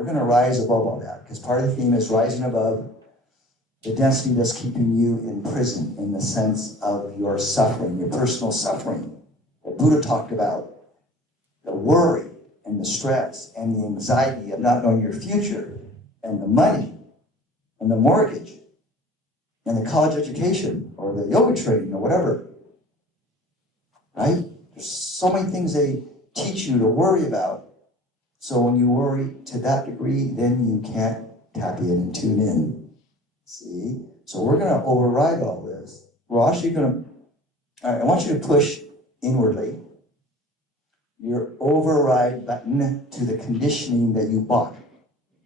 We're going to rise above all that, because part of the theme is rising above the density that's keeping you in prison in the sense of your suffering, your personal suffering that Buddha talked about, the worry and the stress and the anxiety of not knowing your future and the money and the mortgage and the college education or the yoga training or whatever, right? There's so many things they teach you to worry about. So when you worry to that degree, then you can't tap in and tune in. See? So we're going to override all this. We're actually going to, I want you to push inwardly your override button to the conditioning that you bought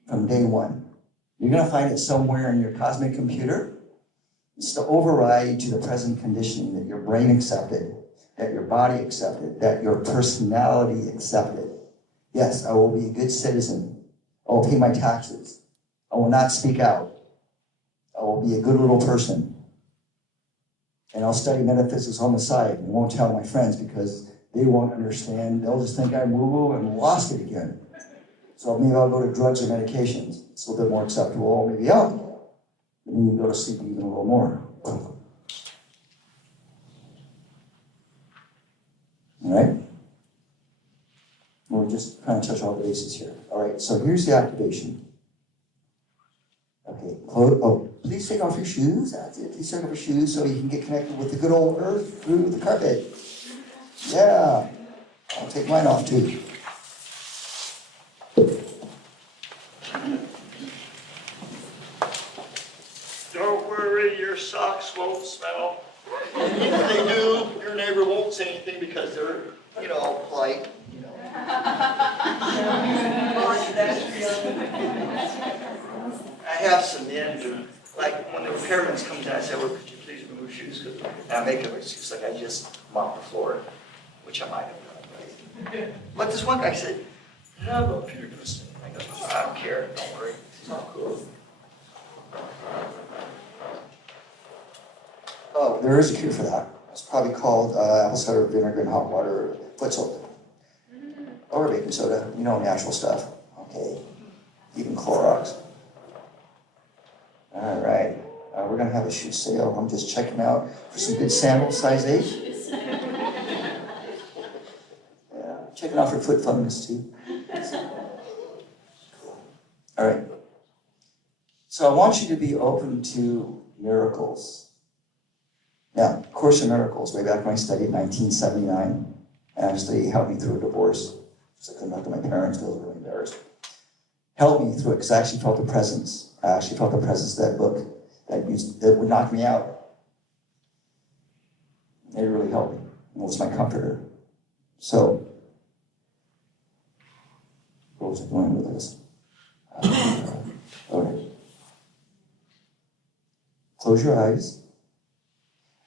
from day one. You're going to find it somewhere in your cosmic computer. It's to override to the present conditioning that your brain accepted, that your body accepted, that your personality accepted. Yes, I will be a good citizen. I will pay my taxes. I will not speak out. I will be a good little person. And I'll study metaphysics on the side and won't tell my friends because they won't understand. They'll just think I'm woo-woo and lost it again. So maybe I'll go to drugs or medications. It's a little bit more acceptable. Maybe alcohol. And then you go to sleep even a little more. All right? We're just trying to touch all the bases here. All right, so here's the activation. Okay, please take off your shoes. That's it. Please take off your shoes so you can get connected with the good old earth through the carpet. Yeah, I'll take mine off too. Don't worry, your socks won't smell. And if they do, your neighbor won't say anything because they're, polite. I have some men who, like when the repairmen come down, I say, well, could you please remove shoes? And I make an excuse like I just mopped the floor, which I might have done. Right? But this one guy said, how about Peter Kristen? I go, I don't care, don't worry. It's all cool. Oh, there is a cure for that. It's probably called apple cider vinegar and hot water, foot soap. Or baking soda, natural stuff. Okay, even Clorox. All right, we're gonna have a shoe sale. I'm just checking out for some good sandals, size 8. Yeah, checking out for foot fungus too. All right. So I want you to be open to miracles. Now, Course in Miracles, way back when I studied in 1979, actually helped me through a divorce. So I couldn't talk to my parents because I was really embarrassed. Helped me through it because I actually felt the presence. I actually felt the presence of that book that would knock me out. It really helped me. It was my comforter. So, where was I going with this? Okay. Close your eyes.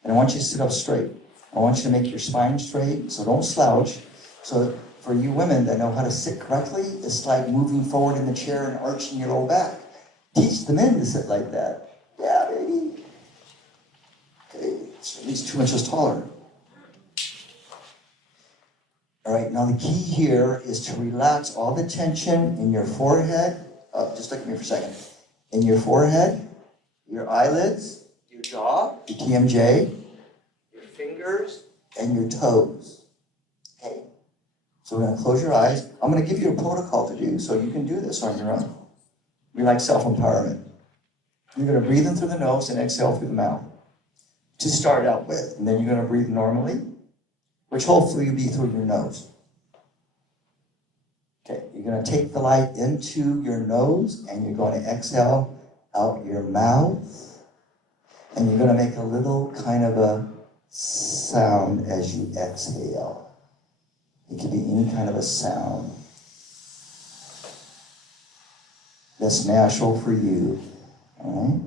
And I want you to sit up straight. I want you to make your spine straight, so don't slouch. So for you women that know how to sit correctly, it's like moving forward in the chair and arching your lower back. Teach the men to sit like that. Yeah, baby. Okay, it's at least 2 inches taller. All right, now the key here is to relax all the tension in your forehead. Just look at me for a second. In your forehead, your eyelids, your jaw, your TMJ, your fingers, and your toes. Okay? So we're going to close your eyes. I'm going to give you a protocol to do so you can do this on your own. We like self-empowerment. You're going to breathe in through the nose and exhale through the mouth to start out with. And then you're going to breathe normally, which hopefully will be through your nose. Okay, you're going to take the light into your nose and you're going to exhale out your mouth. And you're going to make a little kind of a sound as you exhale. It could be any kind of a sound that's natural for you. All right?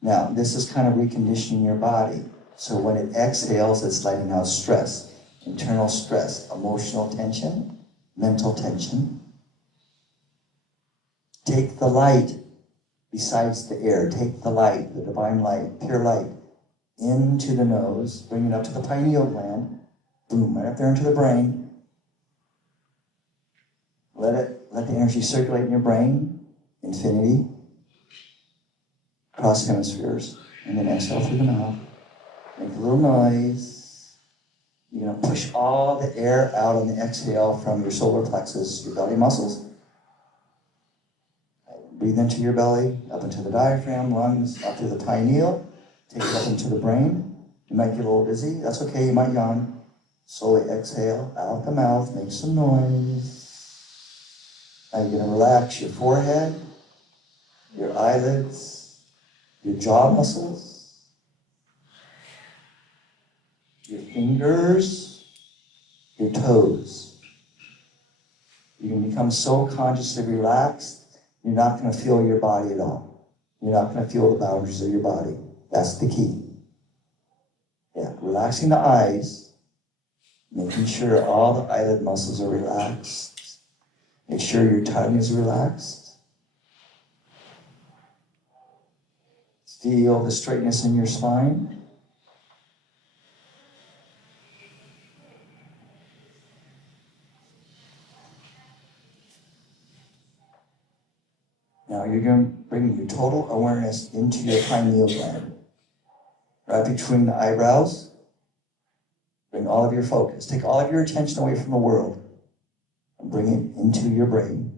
Now, this is kind of reconditioning your body. So when it exhales, it's letting out stress, internal stress, emotional tension, mental tension. Take the light besides the air. Take the light, the divine light, pure light, into the nose, bring it up to the pineal gland, boom, right up there into the brain. Let Let the energy circulate in your brain, infinity, cross hemispheres, and then exhale through the mouth. Make a little noise. You're going to push all the air out on the exhale from your solar plexus, your belly muscles. Breathe into your belly, up into the diaphragm, lungs, up to the pineal. Take it up into the brain. You might get a little dizzy. That's okay. You might yawn. Slowly exhale out the mouth. Make some noise. Now you're going to relax your forehead, your eyelids, your jaw muscles, your fingers, your toes. You can become so consciously relaxed, you're not going to feel your body at all. You're not going to feel the boundaries of your body. That's the key. Yeah, relaxing the eyes, making sure all the eyelid muscles are relaxed. Make sure your tongue is relaxed. Feel the straightness in your spine. Now you're going to bring your total awareness into your pineal gland. Right between the eyebrows. Bring all of your focus. Take all of your attention away from the world and bring it into your brain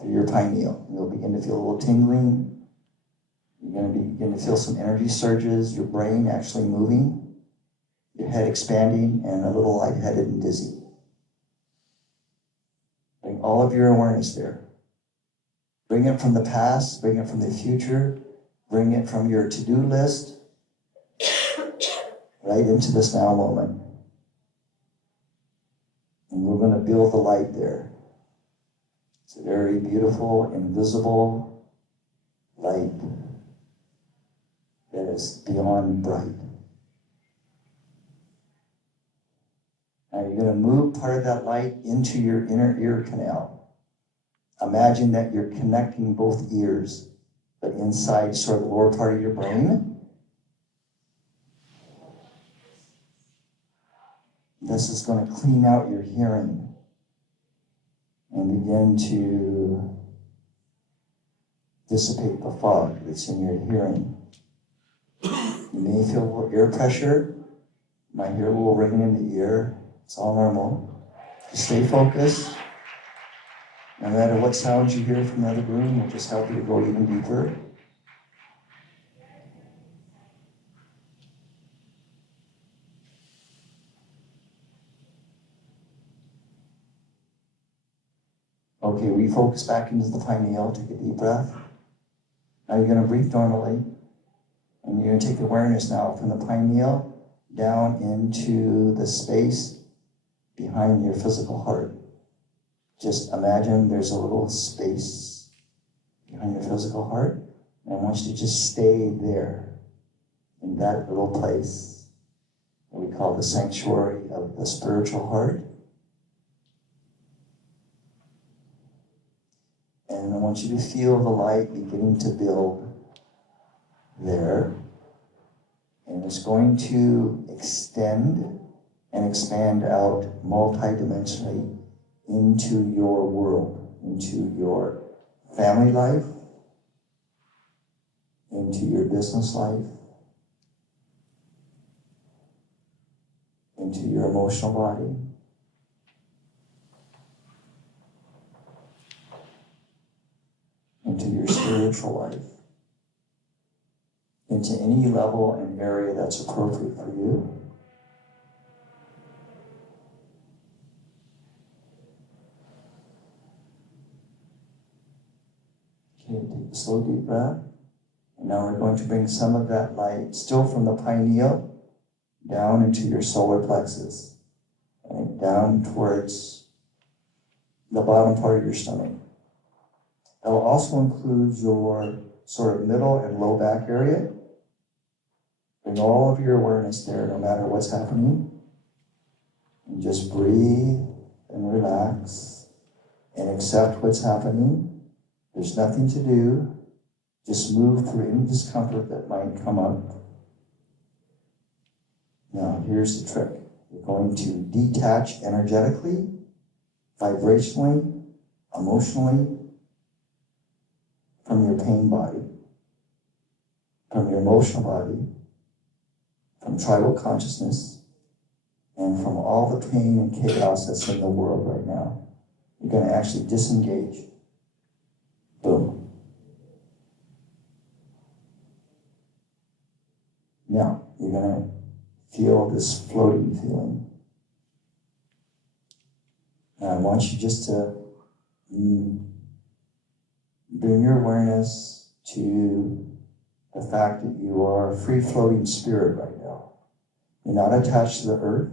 through your pineal. You'll begin to feel a little tingling. You're going to begin to feel some energy surges, your brain actually moving, your head expanding, and a little lightheaded and dizzy. Bring all of your awareness there. Bring it from the past, bring it from the future, bring it from your to-do list, right into this now moment. And we're going to build the light there. It's a very beautiful, invisible light that is beyond bright. Now you're going to move part of that light into your inner ear canal. Imagine that you're connecting both ears, but inside sort of the lower part of your brain. This is going to clean out your hearing and begin to dissipate the fog that's in your hearing. You may feel a little ear pressure. You might hear a little ringing in the ear. It's all normal. Just stay focused. No matter what sounds you hear from the other room, will just help you to go even deeper. Okay, refocus back into the pineal. Take a deep breath. Now you're going to breathe normally. And you're going to take awareness now from the pineal down into the space behind your physical heart. Just imagine there's a little space behind your physical heart. And I want you to just stay there, in that little place that we call the sanctuary of the spiritual heart. And I want you to feel the light beginning to build there. And it's going to extend and expand out multidimensionally into your world, into your family life, into your business life, into your emotional body, into your spiritual life, into any level and area that's appropriate for you. Okay, take a slow deep breath. And now we're going to bring some of that light, still from the pineal, down into your solar plexus. And down towards the bottom part of your stomach. That will also include your sort of middle and low back area. Bring all of your awareness there, no matter what's happening. And just breathe and relax and accept what's happening. There's nothing to do. Just move through any discomfort that might come up. Now, here's the trick. You're going to detach energetically, vibrationally, emotionally, from your pain body, from your emotional body, from tribal consciousness, and from all the pain and chaos that's in the world right now. You're going to actually disengage. Boom. Now, you're going to feel this floating feeling. And I want you just to bring your awareness to the fact that you are a free-floating spirit right now. You're not attached to the earth.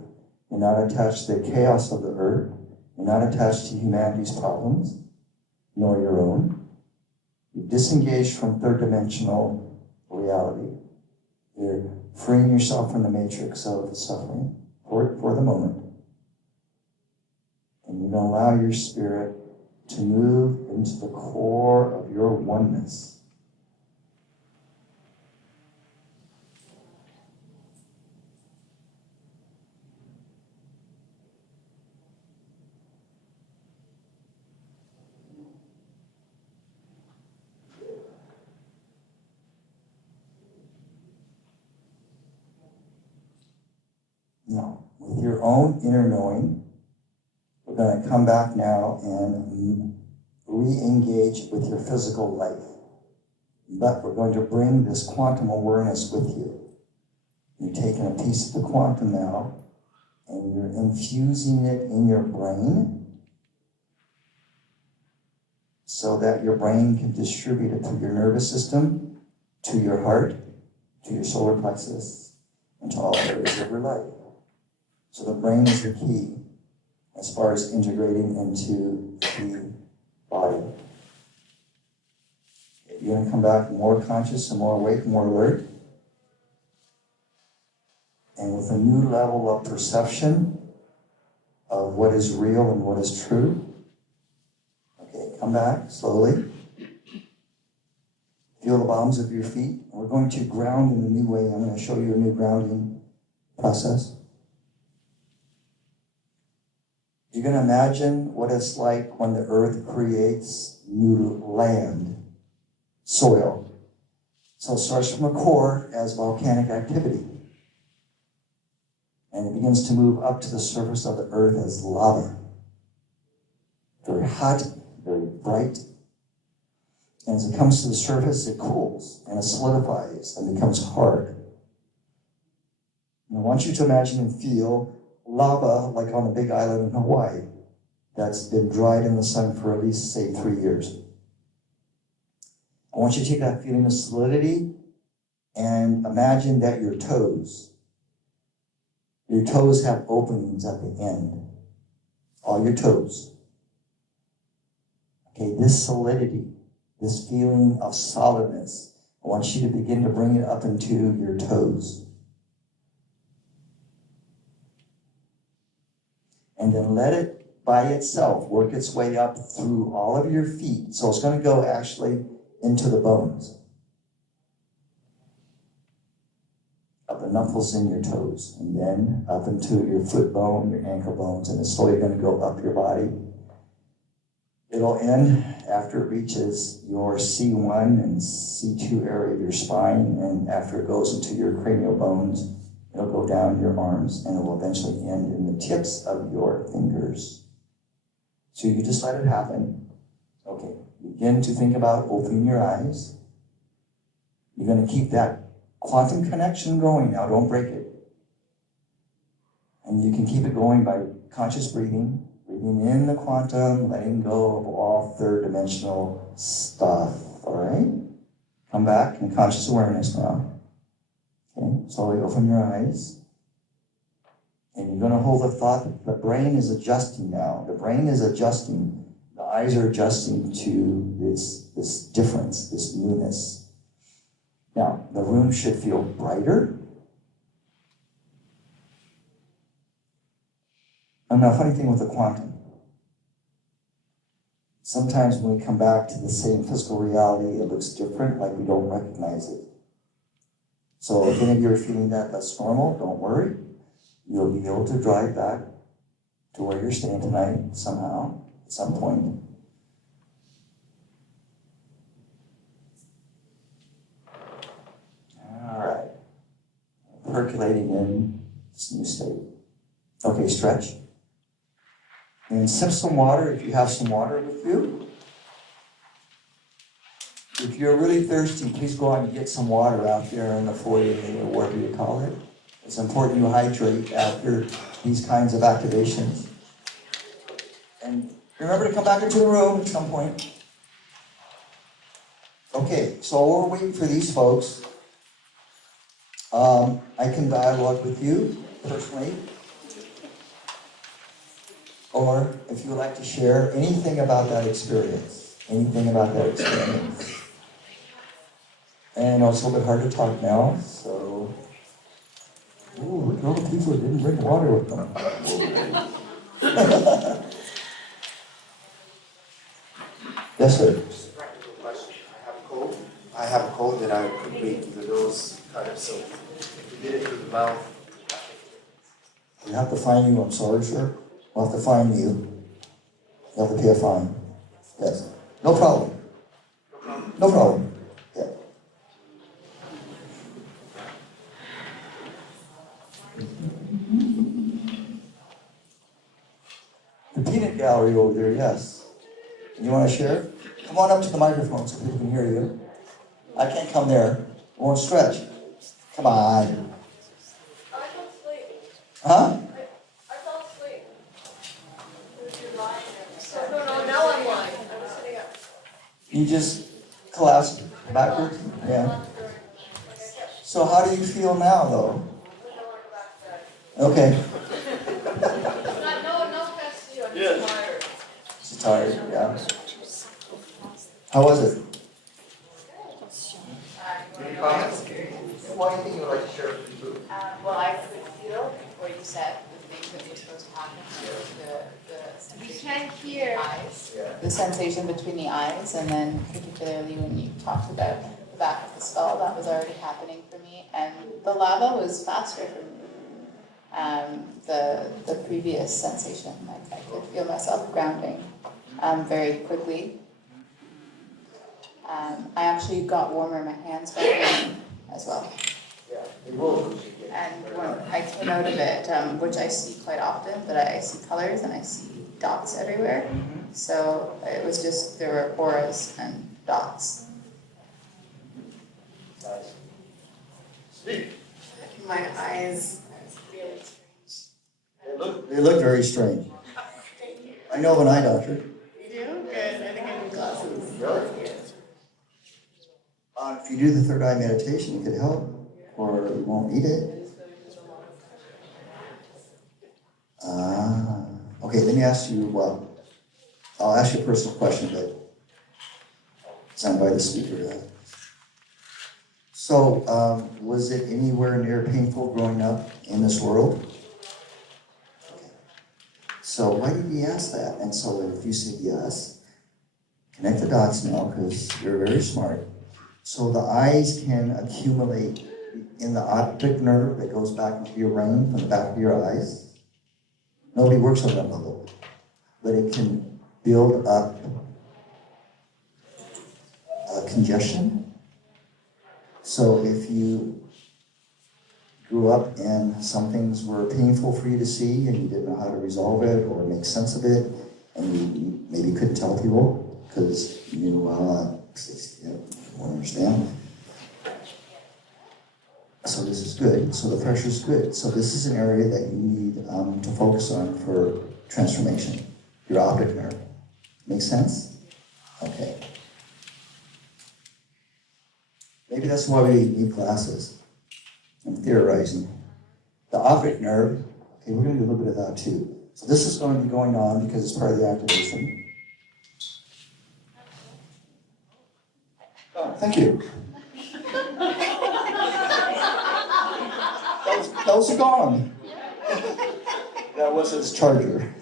You're not attached to the chaos of the earth. You're not attached to humanity's problems, nor your own. You're disengaged from third-dimensional reality. You're freeing yourself from the matrix of suffering for the moment. And you're going to allow your spirit to move into the core of your oneness. Now, with your own inner knowing, we're going to come back now and re-engage with your physical life. But we're going to bring this quantum awareness with you. You're taking a piece of the quantum now, and you're infusing it in your brain so that your brain can distribute it through your nervous system, to your heart, to your solar plexus, and to all areas of your life. So the brain is the key as far as integrating into the body. You're going to come back more conscious and more awake, more alert, and with a new level of perception of what is real and what is true. Okay, come back slowly. Feel the bottoms of your feet. We're going to ground in a new way. I'm going to show you a new grounding process. You're going to imagine what it's like when the earth creates new land, soil. So it starts from the core as volcanic activity. And it begins to move up to the surface of the earth as lava. Very hot, very bright. And as it comes to the surface, it cools and it solidifies and becomes hard. And I want you to imagine and feel lava like on a big island in Hawaii that's been dried in the sun for at least, say, 3 years. I want you to take that feeling of solidity and imagine that your toes have openings at the end. All your toes. Okay, this solidity, this feeling of solidness, I want you to begin to bring it up into your toes. And then let it by itself work its way up through all of your feet. So it's going to go actually into the bones. Up the knuckles in your toes, and then up into your foot bone, your ankle bones, and it's slowly going to go up your body. It'll end after it reaches your C1 and C2 area of your spine, and after it goes into your cranial bones, it'll go down your arms, and it will eventually end in the tips of your fingers. So you just let it happen. Okay, begin to think about opening your eyes. You're going to keep that quantum connection going now, don't break it. And you can keep it going by conscious breathing, breathing in the quantum, letting go of all third-dimensional stuff, all right? Come back in conscious awareness now. Okay, slowly open your eyes. And you're going to hold the thought that the brain is adjusting now. The brain is adjusting. The eyes are adjusting to this difference, this newness. Now, the room should feel brighter. And the funny thing with the quantum, sometimes when we come back to the same physical reality, it looks different, like we don't recognize it. So if any of you are feeling that, that's normal, don't worry. You'll be able to drive back to where you're staying tonight somehow, at some point. percolating in this new state. Okay, stretch. And sip some water if you have some water with you. If you're really thirsty, please go out and get some water out there in the foyer or whatever you call it. It's important you hydrate after these kinds of activations. And remember to come back into the room at some point. Okay, so we're waiting for these folks. I can dialogue with you personally. Or if you would like to share anything about that experience. Anything about that experience. And I know it's a little bit hard to talk now, so... Ooh, look at all the people that didn't bring water with them. Yes, sir. Just a practical question. I have a cold that I could breathe through the nose, kind of, so if you did it through the mouth. We have to fine you, I'm sorry, sir. We'll have to fine you. You have to pay a fine. Yes. No problem. No problem. Yeah. The peanut gallery over there, yes. You want to share? Come on up to the microphone so people can hear you. I can't come there. I won't stretch. Come on. I fell asleep. Huh? I fell asleep. No, now I'm lying. I was sitting up. You just collapsed backwards? Yeah. So how do you feel now, though? Okay. No offense to you, I'm just tired. She's tired, yeah. How was it? Any comments? Why do you think you would like to share with people? Well, I could feel what you said, the things that were supposed to happen, the sensation can't between hear. the eyes. Yeah. The sensation between the eyes, and then particularly when you talked about the back of the skull, that was already happening for me, and the lava was faster for me. The previous sensation, like I could feel myself grounding very quickly. I actually got warmer in my hands by then as well. Yeah, they will. And when I came out of it, which I see quite often, but I see colors and I see dots everywhere. So it was just, there were auras and dots. Nice. Steve. My eyes really strange. They look very strange. I know of an eye doctor. You do? Good. I think I need glasses. Really? If you do the third eye meditation, it could help, or you won't need it. Okay, let me ask you, well, I'll ask you a personal question, but stand by the speaker to that. So, was it anywhere near painful growing up in this world? Okay. So why did he ask that? And so if you said yes, connect the dots now, because you're very smart. So the eyes can accumulate in the optic nerve that goes back into your brain from the back of your eyes. Nobody works on that level, but it can build up congestion. So if you grew up and some things were painful for you to see and you didn't know how to resolve it or make sense of it, and you maybe couldn't tell people because you knew, won't understand. So this is good. So the pressure is good. So this is an area that you need to focus on for transformation. Your optic nerve. Make sense? Okay. Maybe that's why we need glasses. I'm theorizing. The optic nerve, okay, we're going to do a little bit of that too. So this is going to be going on because it's part of the activation. Oh, thank you. That was gone. That was his charger.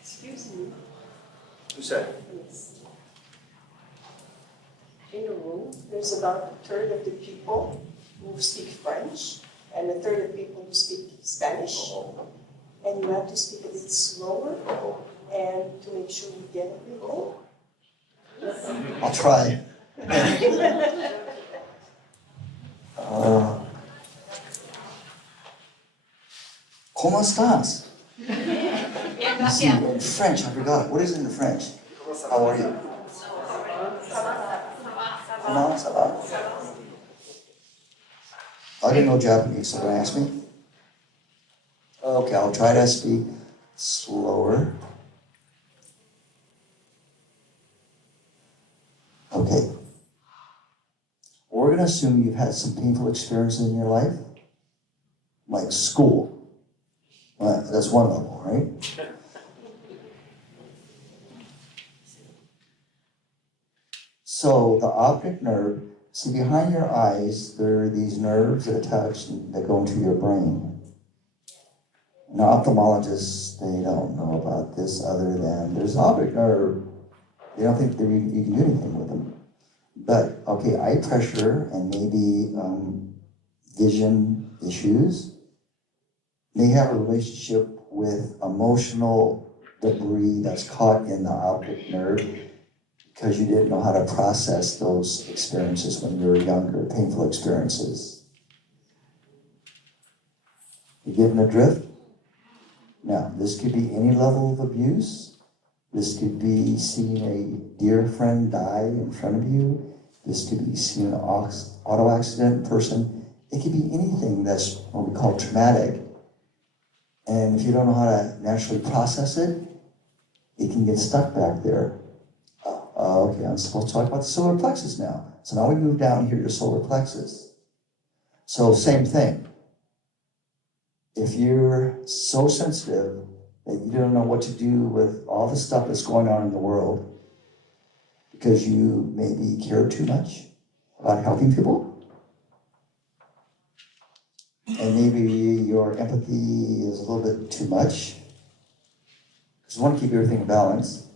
Excuse me. Who said? In a room, there's about a third of the people who speak French and a third of people who speak Spanish. And you have to speak a bit slower and to make sure you get everything. I'll try. ¿Cómo estás? You see, in French, I forgot. What is it in French? How are you? Comment ça va? I didn't know Japanese, so don't ask me. Okay, I'll try to speak slower. Okay. We're going to assume you've had some painful experiences in your life, like school. That's one level, right? So the optic nerve, see behind your eyes, there are these nerves that attach that go into your brain. Now ophthalmologists, they don't know about this other than there's an optic nerve. They don't think that you can do anything with them. But, okay, eye pressure and maybe vision issues may have a relationship with emotional debris that's caught in the optic nerve because you didn't know how to process those experiences when you were younger, painful experiences. You getting the drift? Now, this could be any level of abuse. This could be seeing a dear friend die in front of you. This could be seeing an auto accident person. It could be anything that's what we call traumatic. And if you don't know how to naturally process it, it can get stuck back there. Okay, I'm supposed to talk about the solar plexus now. So now we move down here to solar plexus. So same thing. If you're so sensitive that you don't know what to do with all the stuff that's going on in the world because you maybe care too much about helping people, and maybe your empathy is a little bit too much because you want to keep everything in balance.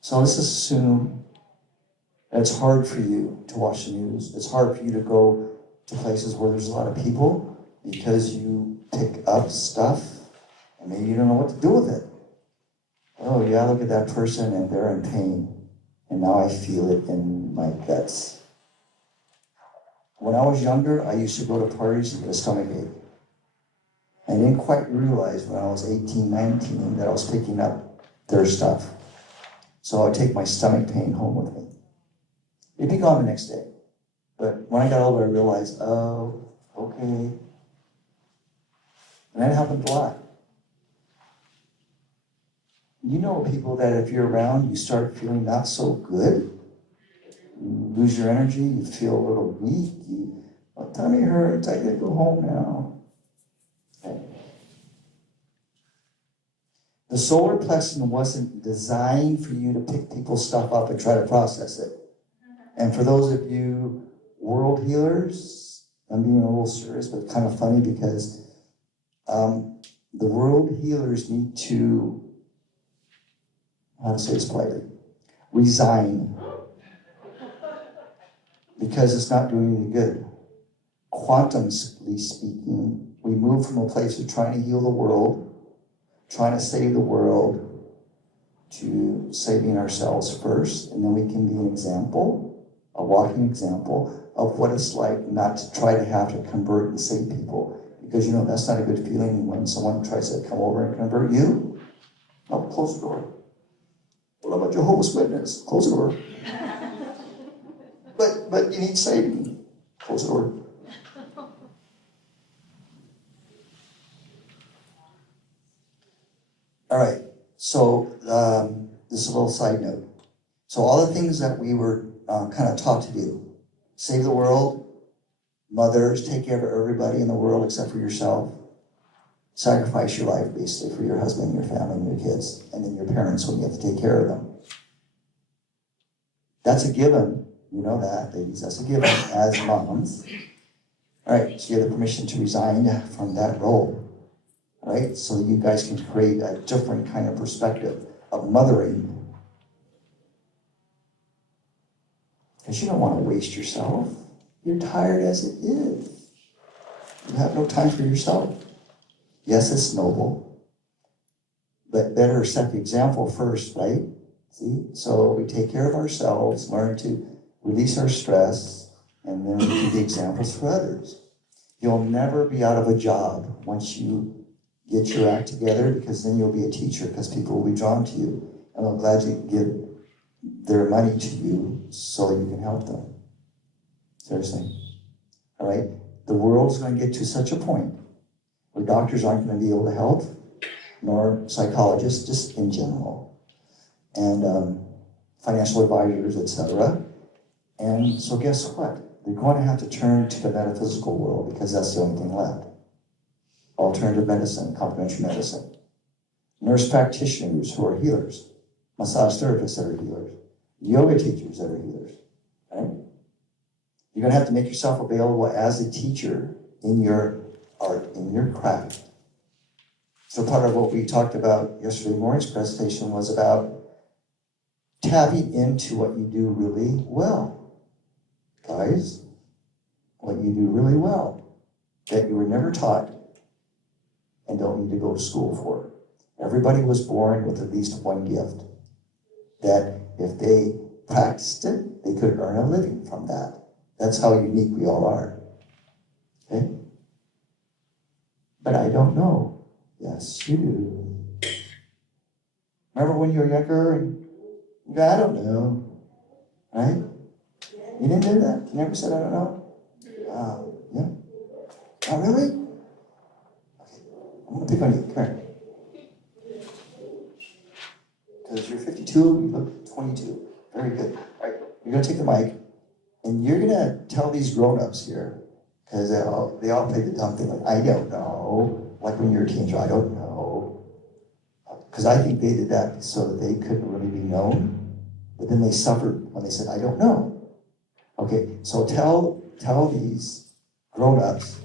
So let's assume that it's hard for you to watch the news. It's hard for you to go to places where there's a lot of people because you pick up stuff and maybe you don't know what to do with it. Oh yeah, look at that person and they're in pain. And now I feel it in my guts. When I was younger, I used to go to parties and get a stomachache. I didn't quite realize when I was 18, 19 that I was picking up their stuff. So I would take my stomach pain home with me. It'd be gone the next day. But when I got older, I realized, oh, okay. And that happened a lot. You know people that if you're around, you start feeling not so good. You lose your energy, you feel a little weak. My tummy hurts, I gotta go home now. Okay. The solar plexus wasn't designed for you to pick people's stuff up and try to process it. And for those of you world healers, I'm being a little serious, but kind of funny because the world healers need to, how to say this politely, resign. Because it's not doing any good. Quantumly speaking, we move from a place of trying to heal the world, trying to save the world, to saving ourselves first, and then we can be an example, a walking example of what it's like not to try to have to convert and save people. Because you know, that's not a good feeling when someone tries to come over and convert you. Oh, close the door. What about Jehovah's Witness? Close the door. But you need saving. Close the door. All right, so this is a little side note. So all the things that we were kind of taught to do, save the world, mothers, take care of everybody in the world except for yourself, sacrifice your life basically for your husband, your family, and your kids, and then your parents when you have to take care of them. That's a given. You know that, ladies, that's a given as moms. All right, so you have the permission to resign from that role. All right, so you guys can create a different kind of perspective of mothering. Because you don't want to waste yourself. You're tired as it is. You have no time for yourself. Yes, it's noble, but better set the example first, right? See, so we take care of ourselves, learn to release our stress, And then we can be examples for others. You'll never be out of a job once you get your act together, because then you'll be a teacher, because people will be drawn to you and they'll gladly give their money to you so that you can help them. Seriously. All right? The world's going to get to such a point where doctors aren't going to be able to help, nor psychologists, just in general, and financial advisors, etc. And so guess what? They're going to have to turn to the metaphysical world, because that's the only thing left. Alternative medicine, complementary medicine. Nurse practitioners who are healers. Massage therapists that are healers. Yoga teachers that are healers. Right? You're going to have to make yourself available as a teacher in your art, in your craft. So part of what we talked about yesterday morning's presentation was about tapping into what you do really well. Guys, what you do really well, that you were never taught and don't need to go to school for. Everybody was born with at least one gift, that if they practiced it, they could earn a living from that. That's how unique we all are. Okay? But I don't know. Yes, you do. Remember when you were younger and you go, I don't know, right? You didn't do that? You never said, I don't know? Yeah? Oh, really? Okay, I'm gonna pick on you, come here. Because you're 52, you look 22. Very good. All right, you're gonna take the mic, and you're gonna tell these grown-ups here, because they all play the dumb thing, like, I don't know. Like when you're a teenager, I don't know. Because I think they did that so that they couldn't really be known, but then they suffered when they said, I don't know. Okay, so tell these grown-ups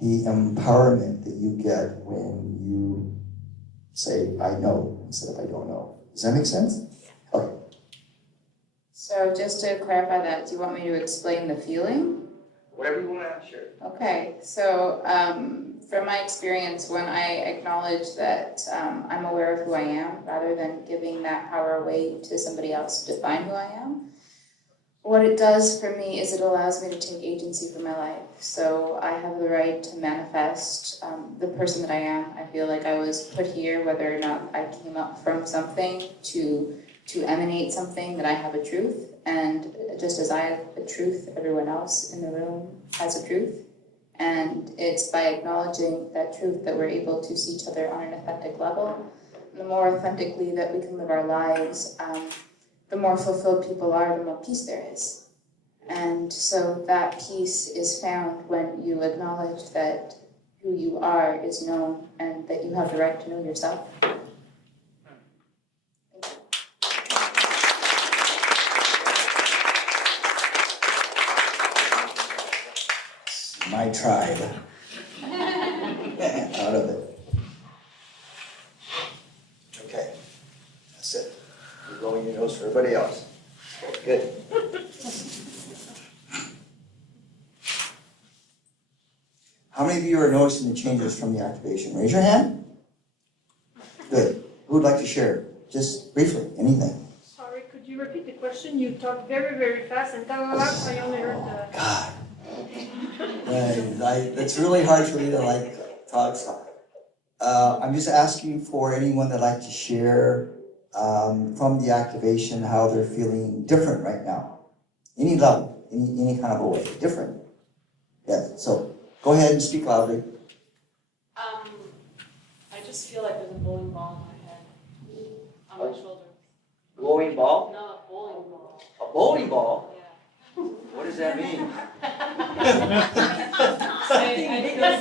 the empowerment that you get when you say, I know, instead of I don't know. Does that make sense? Okay. So just to clarify that, do you want me to explain the feeling? Whatever you want to share. Okay, so from my experience, when I acknowledge that I'm aware of who I am, rather than giving that power away to somebody else to define who I am, what it does for me is it allows me to take agency for my life. So I have the right to manifest the person that I am. I feel like I was put here, whether or not I came up from something to emanate something, that I have a truth. And just as I have a truth, everyone else in the room has a truth. And it's by acknowledging that truth that we're able to see each other on an authentic level. The more authentically that we can live our lives, the more fulfilled people are, the more peace there is. And so that peace is found when you acknowledge that who you are is known and that you have the right to know yourself. My tribe. Out of it. Okay, that's it. You're blowing your nose for everybody else. Good. How many of you are noticing the changes from the activation? Raise your hand. Good. Who would like to share? Just briefly, anything. Sorry, could you repeat the question? You talked very, very fast and I only heard the... God. It's really hard for me to talk. I'm just asking for anyone that'd like to share from the activation how they're feeling different right now. Any level, any kind of a way, different. Yeah, so go ahead and speak loudly. I just feel like there's a bowling ball in my head, on my shoulder. Glowing ball? No, a bowling ball. A bowling ball? Yeah. What does that mean? I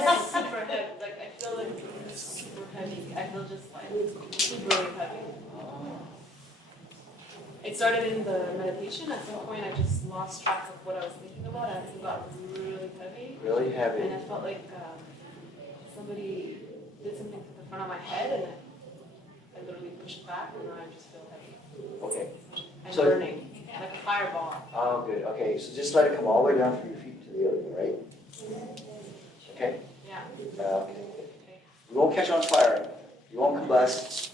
feel super heavy, like I feel like it's super heavy. I feel just like super heavy. It started in the meditation. At some point, I just lost track of what I was thinking about, and it got really heavy. Really heavy. And I felt like somebody did something to the front of my head, and I literally pushed back, and now I just feel heavy. Okay. And So- burning, like a fireball. Oh, good. Okay, so just let it come all the way down from your feet to the other, right? Okay? Yeah. Okay. You won't catch on fire. You won't combust.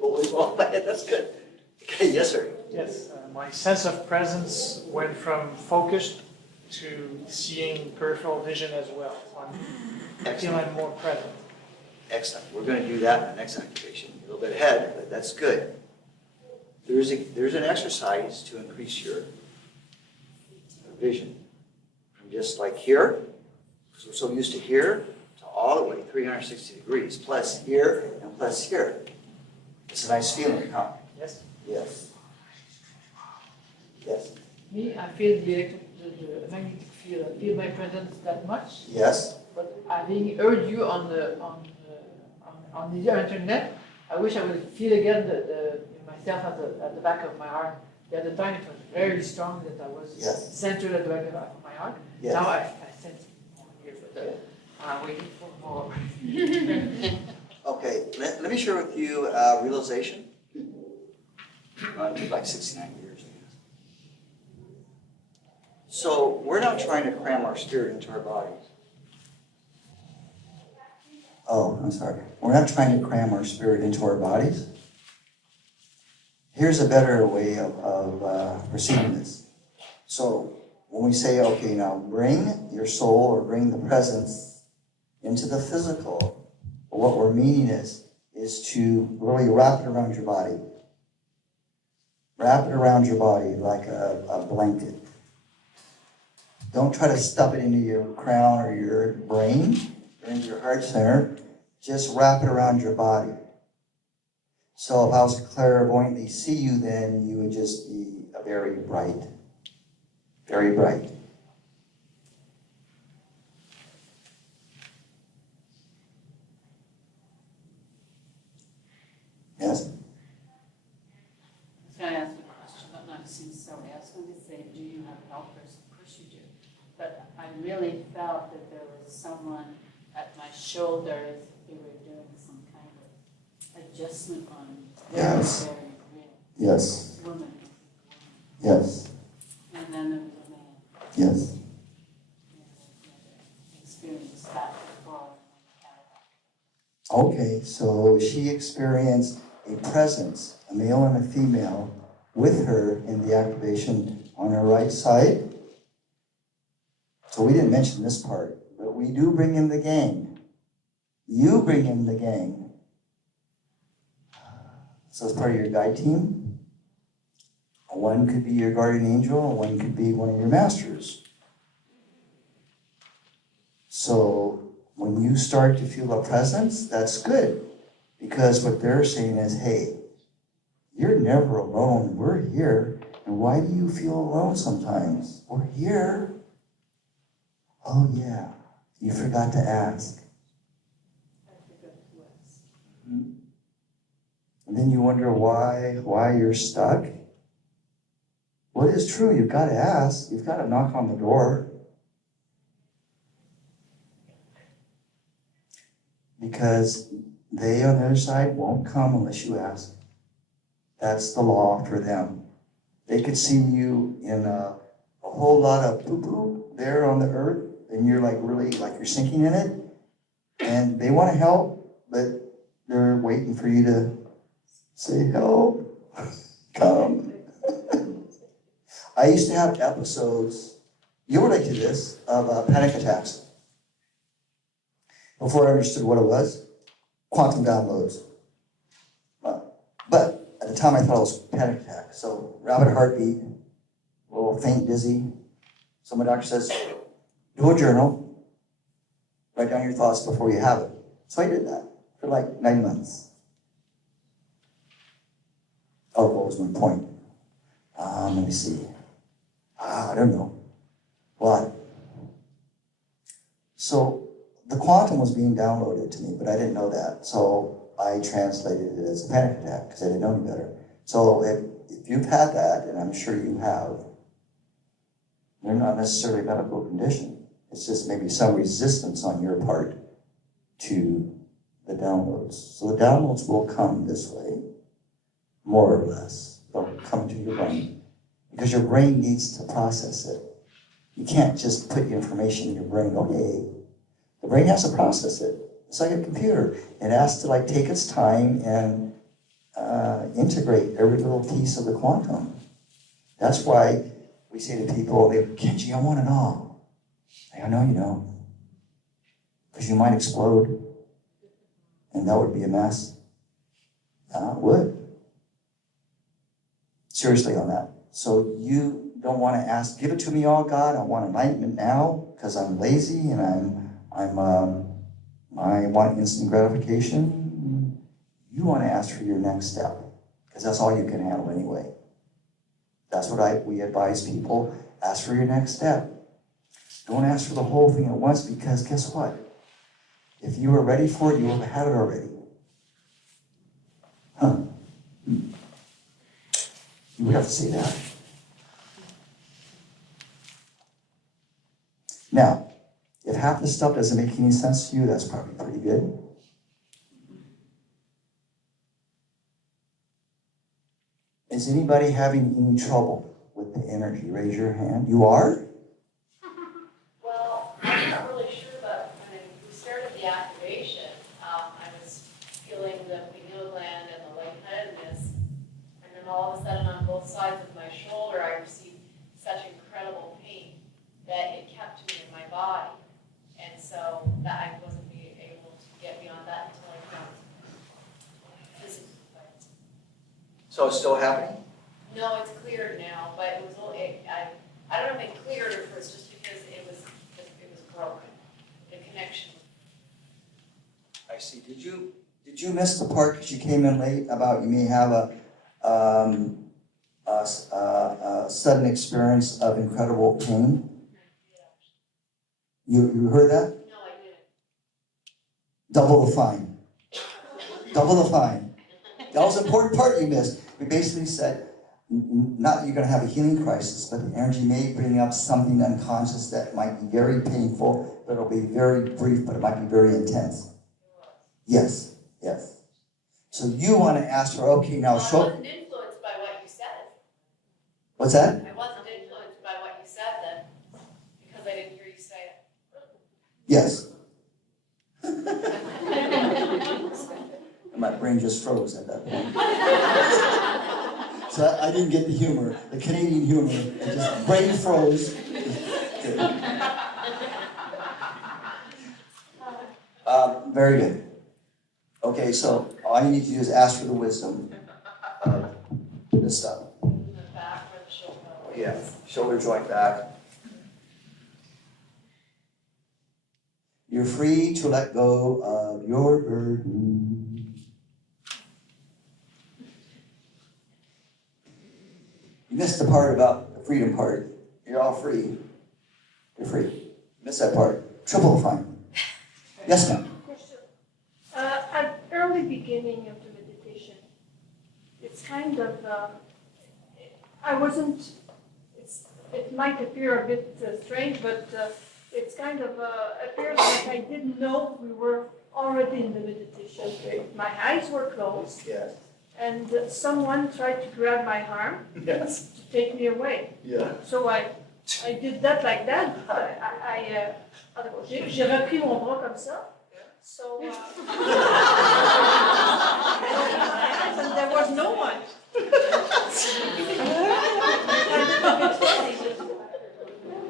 Bowling ball, that's good. Okay, yes, sir. Yes, my sense of presence went from focused to seeing peripheral vision as well. So I feel I'm more present. Excellent. We're going to do that in the next activation. A little bit ahead, but that's good. There's an exercise to increase your vision from just like here, because we're so used to here, to all the way 360 degrees, plus here and plus here. It's a nice feeling, huh? Yes? Yes. Yes. Me, I feel the magnetic field. I feel my presence that much. Yes. But having heard you on the internet, I wish I would feel again myself at the back of my heart. The other time it was very strong that I was Yes. centered at the back of my heart. Yes. Now I sense it more here, but I'm waiting for more. Okay, let me share with you realization. Like 69 years, I guess. So we're not trying to cram our spirit into our bodies. Oh, I'm sorry. We're not trying to cram our spirit into our bodies. Here's a better way of perceiving this. So when we say, okay, now bring your soul or bring the presence into the physical, what we're meaning is to really wrap it around your body. Wrap it around your body like a blanket. Don't try to stuff it into your crown or your brain or into your heart center. Just wrap it around your body. So if I was to clairvoyantly see you, then you would just be very bright. Very bright. Yes? I was going to ask you a question, but not seem silly. I was going to say, do you have helpers? Of course you do. But I really felt that there was someone at my shoulders. They were doing some kind of adjustment on Yes. very real Yes. woman. Yes. And then there was a man. Yes. And I've never experienced that before. Okay, so she experienced a presence, a male and a female, with her in the activation on her right side. So we didn't mention this part, but we do bring in the gang. You bring in the gang. So it's part of your guide team. One could be your guardian angel, and one could be one of your masters. So when you start to feel a presence, that's good. Because what they're saying is, hey, you're never alone. We're here. And why do you feel alone sometimes? We're here. Oh, yeah. You forgot to ask. And then you wonder why you're stuck. Well, it is true. You've got to ask. You've got to knock on the door. Because they on the other side won't come unless you ask. That's the law for them. They could see you in a whole lot of poo-poo there on the earth, and you're like really, like you're sinking in it, and they want to help, but they're waiting for you to say, help, come. I used to have episodes, you'll relate to this, of panic attacks. Before I understood what it was, quantum downloads. But at the time I thought it was panic attack. So rapid heartbeat, a little faint, dizzy. So my doctor says, do a journal, write down your thoughts before you have it. So I did that for like 9 months. Oh, what was my point? Let me see. I don't know. What? So the quantum was being downloaded to me, but I didn't know that. So I translated it as a panic attack because I didn't know any better. So if you've had that, and I'm sure you have, they're not necessarily a medical condition. It's just maybe some resistance on your part to the downloads. So the downloads will come this way, more or less. They'll come to your brain because your brain needs to process it. You can't just put information in your brain, okay. The brain has to process it. It's like a computer. It has to like take its time and integrate every little piece of the quantum. That's why we say to people, Kenji, I want to know. I know you know. Because you might explode. And that would be a mess. It would. Seriously on that. So you don't want to ask, give it to me all, God. I want enlightenment now because I'm lazy and I want instant gratification. You want to ask for your next step because that's all you can handle anyway. That's what we advise people. Ask for your next step. Don't ask for the whole thing at once because guess what? If you were ready for it, you would have had it already. Huh. You would have to say that. Now, if half the stuff doesn't make any sense to you, that's probably pretty good. Is anybody having any trouble with the energy? Raise your hand. You are? Well, I'm not really sure, but when we started the activation, I was feeling the pineal gland and the lightheadedness, and then all of a sudden on both sides of my shoulder, I received such incredible pain that it kept me in my body, and so that I wasn't being able to get beyond that until I found physically. So it's still happening? No, it's cleared now, but it was only, I don't know if it cleared or if it's just because it was broken, the connection. I see. Did you miss the part because you came in late about you may have a sudden experience of incredible pain? You heard that? No, I didn't. Double the fine. Double the fine. That was an important part you missed. We basically said, not that you're going to have a healing crisis, but the energy may bring up something unconscious that might be very painful, but it'll be very brief, but it might be very intense. Yes, yes. So you want to ask her, okay, now I show... wasn't influenced by what you said. What's that? I wasn't influenced by what you said then, because I didn't hear you say it. Yes. My brain just froze at that point. So I didn't get the humor, the Canadian humor. It just brain froze. Very good. Okay, so all you need to do is ask for the wisdom of this stuff. The back or the shoulder. Yeah, shoulder joint back. You're free to let go of your burden. You missed the part about the freedom part. You're all free. You're free. You missed that part. Triple the fine. Yes, ma'am. Question. At early beginning of the meditation, it's kind of, it might appear a bit strange, but it's kind of appears like I didn't know we were already in the meditation. My eyes were closed, Yes. and someone tried to grab my arm Yes. to take me away. Yeah. So I did that like that. J'ai repris mon bras comme ça. So, and there was no one.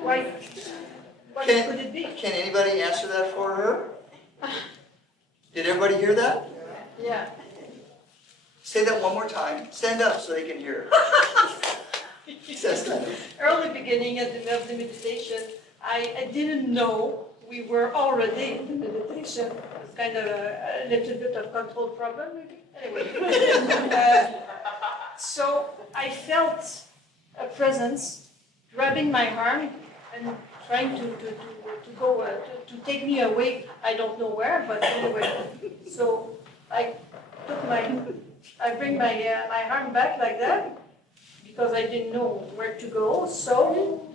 Why? What could it be? Can anybody answer that for her? Did everybody hear that? Yeah. Say that one more time. Stand up so they can hear. Stand up. Early beginning of the meditation, I didn't know we were already in the meditation. It's kind of a little bit of control problem, maybe. Anyway, so I felt a presence grabbing my arm and trying to go to take me away. I don't know where, but anyway. So I bring my arm back like that because I didn't know where to go. So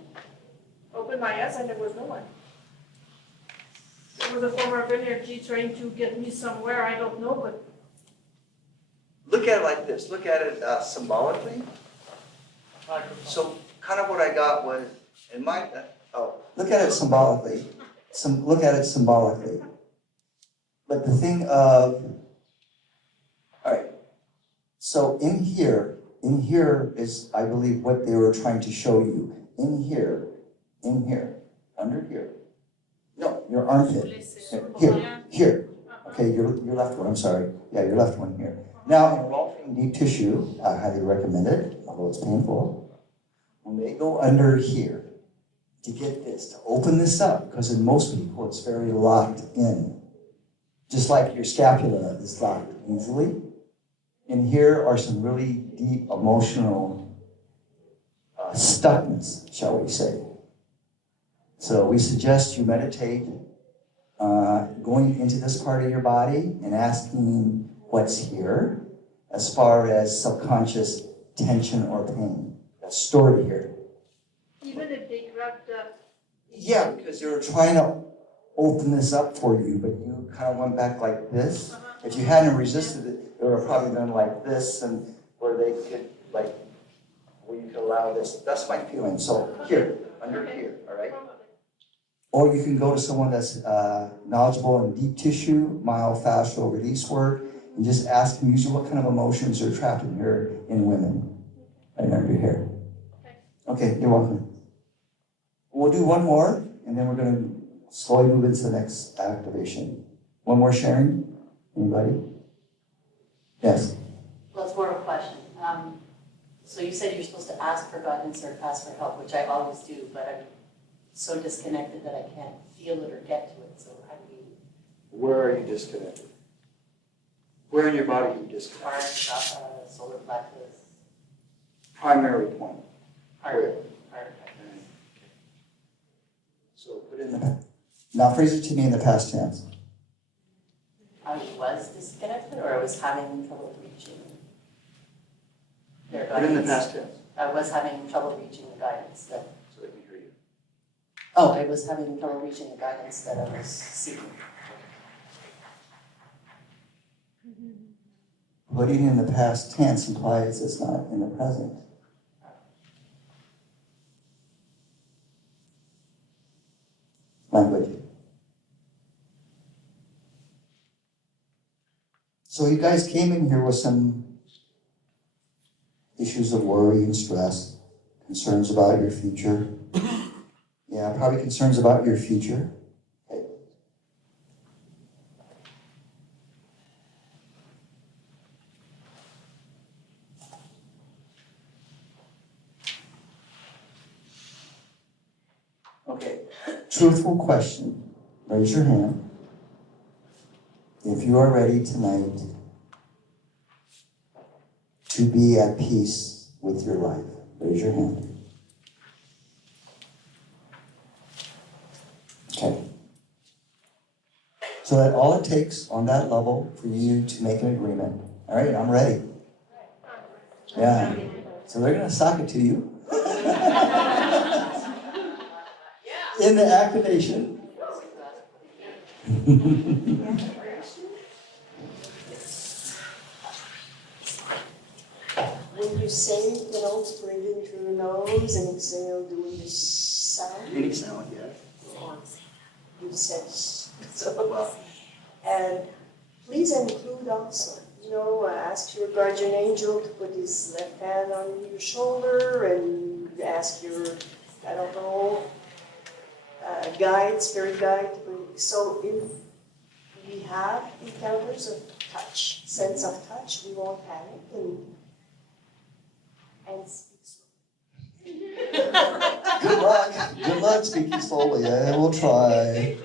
opened my eyes and there was no one. It was a form of energy trying to get me somewhere. I don't know, but Look at it like this. Look at it symbolically. So kind of what I got was, in my, Look at it symbolically. Look at it symbolically. But the thing of, all right. So in here is, I believe, what they were trying to show you. In here, under here. No, your armpit. Here. Okay, your left one, I'm sorry. Yeah, your left one here. Now, in rolling deep tissue, I highly recommend it, although it's painful. When they go under here, to get this, to open this up, because in most people it's very locked in. Just like your scapula is locked usually. In here are some really deep emotional stuckness, shall we say. So we suggest you meditate going into this part of your body and asking what's here as far as subconscious tension or pain that's stored here. Even if they grab the. Yeah, because they were trying to open this up for you, but you kind of went back like this. If you hadn't resisted it, they would have probably done like this, and where they could, like, where you could allow this. That's my feeling. So here, under here, all right? Or you can go to someone that's knowledgeable in deep tissue, myofascial release work, and just ask them usually what kind of emotions are trapped in here in women, right under here. Okay, you're welcome. We'll do one more, and then we're going to slowly move into the next activation. One more sharing? Anybody? Yes. Well, it's more of a question. So you said you're supposed to ask for guidance or ask for help, which I always do, but I'm so disconnected that I can't feel it or get to it. So how do you? Where are you disconnected? Where in your body are you disconnected? Heart, solar plexus, Primary point. heart. So put in the Now phrase it to me in the past tense. I was disconnected or I was having trouble reaching their put in the guidance. past tense I was having trouble reaching the guidance that, so they can hear you. oh, I was having trouble reaching the guidance that I was seeking. Putting in the past tense implies it's not in the present. Language. So you guys came in here with some issues of worry and stress, concerns about your future. Yeah, probably concerns about your future. Okay. Okay, truthful question. Raise your hand. If you are ready tonight to be at peace with your life, raise your hand. Okay. So that all it takes on that level for you to make an agreement. All right, I'm ready. Yeah. So they're going to sock it to you. In the activation. When you sing, breathe in through your nose and exhale doing this sound. Any sound, yeah. You said so. And please include also, ask your guardian angel to put his left hand on your shoulder and ask your, guide, spirit guide. So if we have encounters of touch, sense of touch, we won't panic and speak slowly. Good luck speaking slowly. We'll try.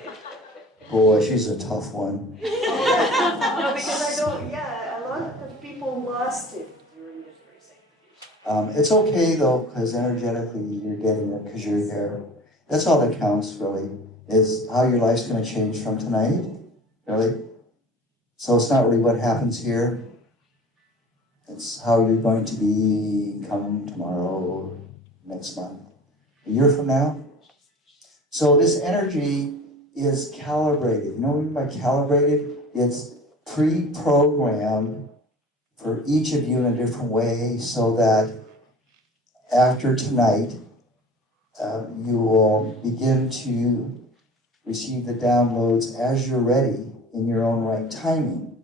Boy, she's a tough one. No, because a lot of people lost it during the first activation. It's okay though, because energetically you're getting it because you're here. That's all that counts really, is how your life's going to change from tonight, really. So it's not really what happens here. It's how you're going to be come tomorrow, next month, a year from now. So this energy is calibrated. You know what I mean by calibrated? It's pre-programmed for each of you in a different way so that after tonight, you will begin to receive the downloads as you're ready in your own right timing.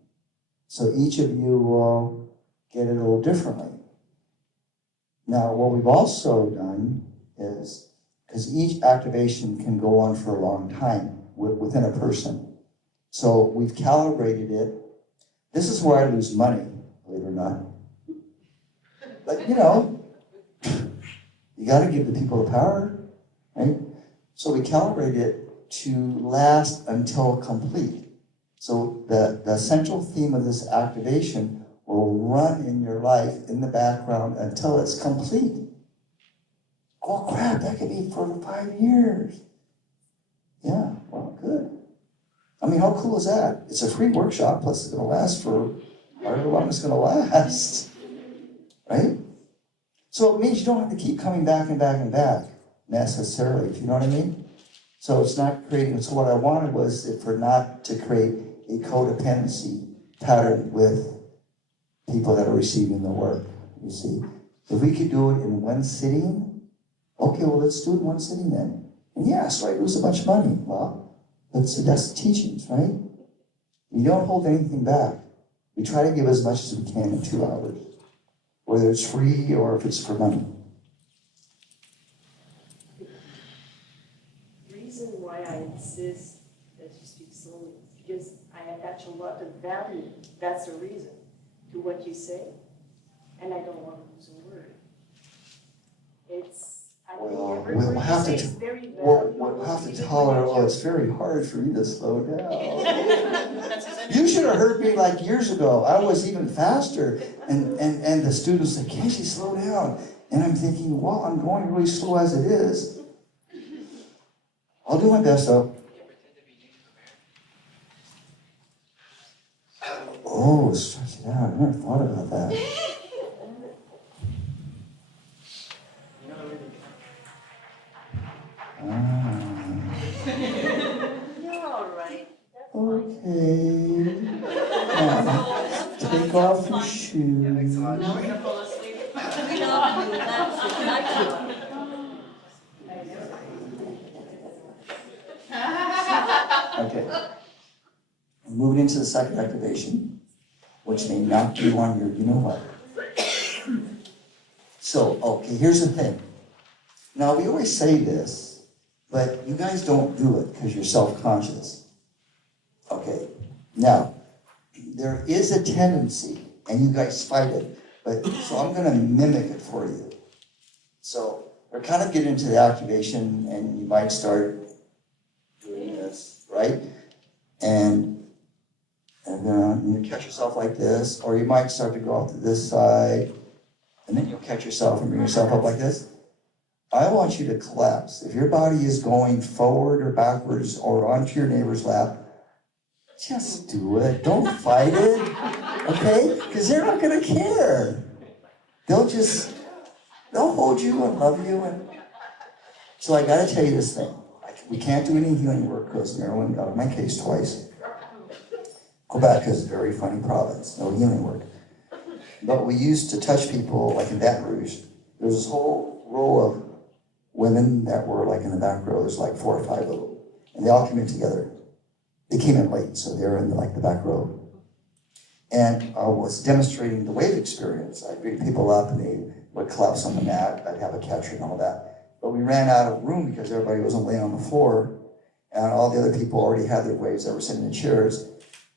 So each of you will get it a little differently. Now, what we've also done is, because each activation can go on for a long time within a person. So we've calibrated it. This is where I lose money, believe it or not. But you know, you got to give the people the power, right? So we calibrate it to last until complete. So the central theme of this activation will run in your life in the background until it's complete. Oh crap, that could be for 5 years. Yeah, well, good. I mean, how cool is that? It's a free workshop, plus it's gonna last for however long it's gonna last, right? So it means you don't have to keep coming back and back and back necessarily, if you know what I mean? So it's not creating, so what I wanted was for not to create a codependency pattern with people that are receiving the work, you see. If we could do it in one sitting, okay, well, let's do it in one sitting then. And yeah, so I lose a bunch of money. Well, that's the teachings, right? We don't hold anything back. We try to give as much as we can in 2 hours, whether it's free or if it's for money. The reason why I insist that you speak slowly is because I attach a lot of value, that's the reason, to what you say, and I don't want to lose a word. It's, I think Well, every we'll word you have say to is very We'll valuable. have to even tolerate, when oh, it's very hard for you to slow down. You should have heard me like years ago. I was even faster. And the students said, Kenji, slow down. And I'm thinking, well, I'm going really slow as it is. I'll do my best though. Oh, stretch it out. I never thought about that. You're all right. Okay. Now, take off your shoes. Now we're gonna fall asleep. We don't have to do that. Okay. Moving into the second activation, which may not be on your, you know what. So, okay, here's the thing. Now, we always say this, but you guys don't do it because you're self-conscious. Okay, now, there is a tendency, and you guys fight it, but so I'm gonna mimic it for you. So, we're kind of getting into the activation, and you might start doing this, right? And then you catch yourself like this, or you might start to go off to this side, and then you'll catch yourself and bring yourself up like this. I want you to collapse. If your body is going forward or backwards or onto your neighbor's lap, just do it. Don't fight it, okay? Because they're not gonna care. They'll hold you and love you. And so I gotta tell you this thing. We can't do any healing work because Maryland got on my case twice. Quebec is a very funny province, no healing work. But we used to touch people like in Baton Rouge. There was this whole row of women that were like in the back row. There's like 4 or 5 of them. And they all came in together. They came in late, so they were in the back row. And I was demonstrating the wave experience. I'd bring people up and they would collapse on the mat. I'd have a catcher and all that. But we ran out of room because everybody wasn't laying on the floor. And all the other people already had their waves that were sitting in chairs.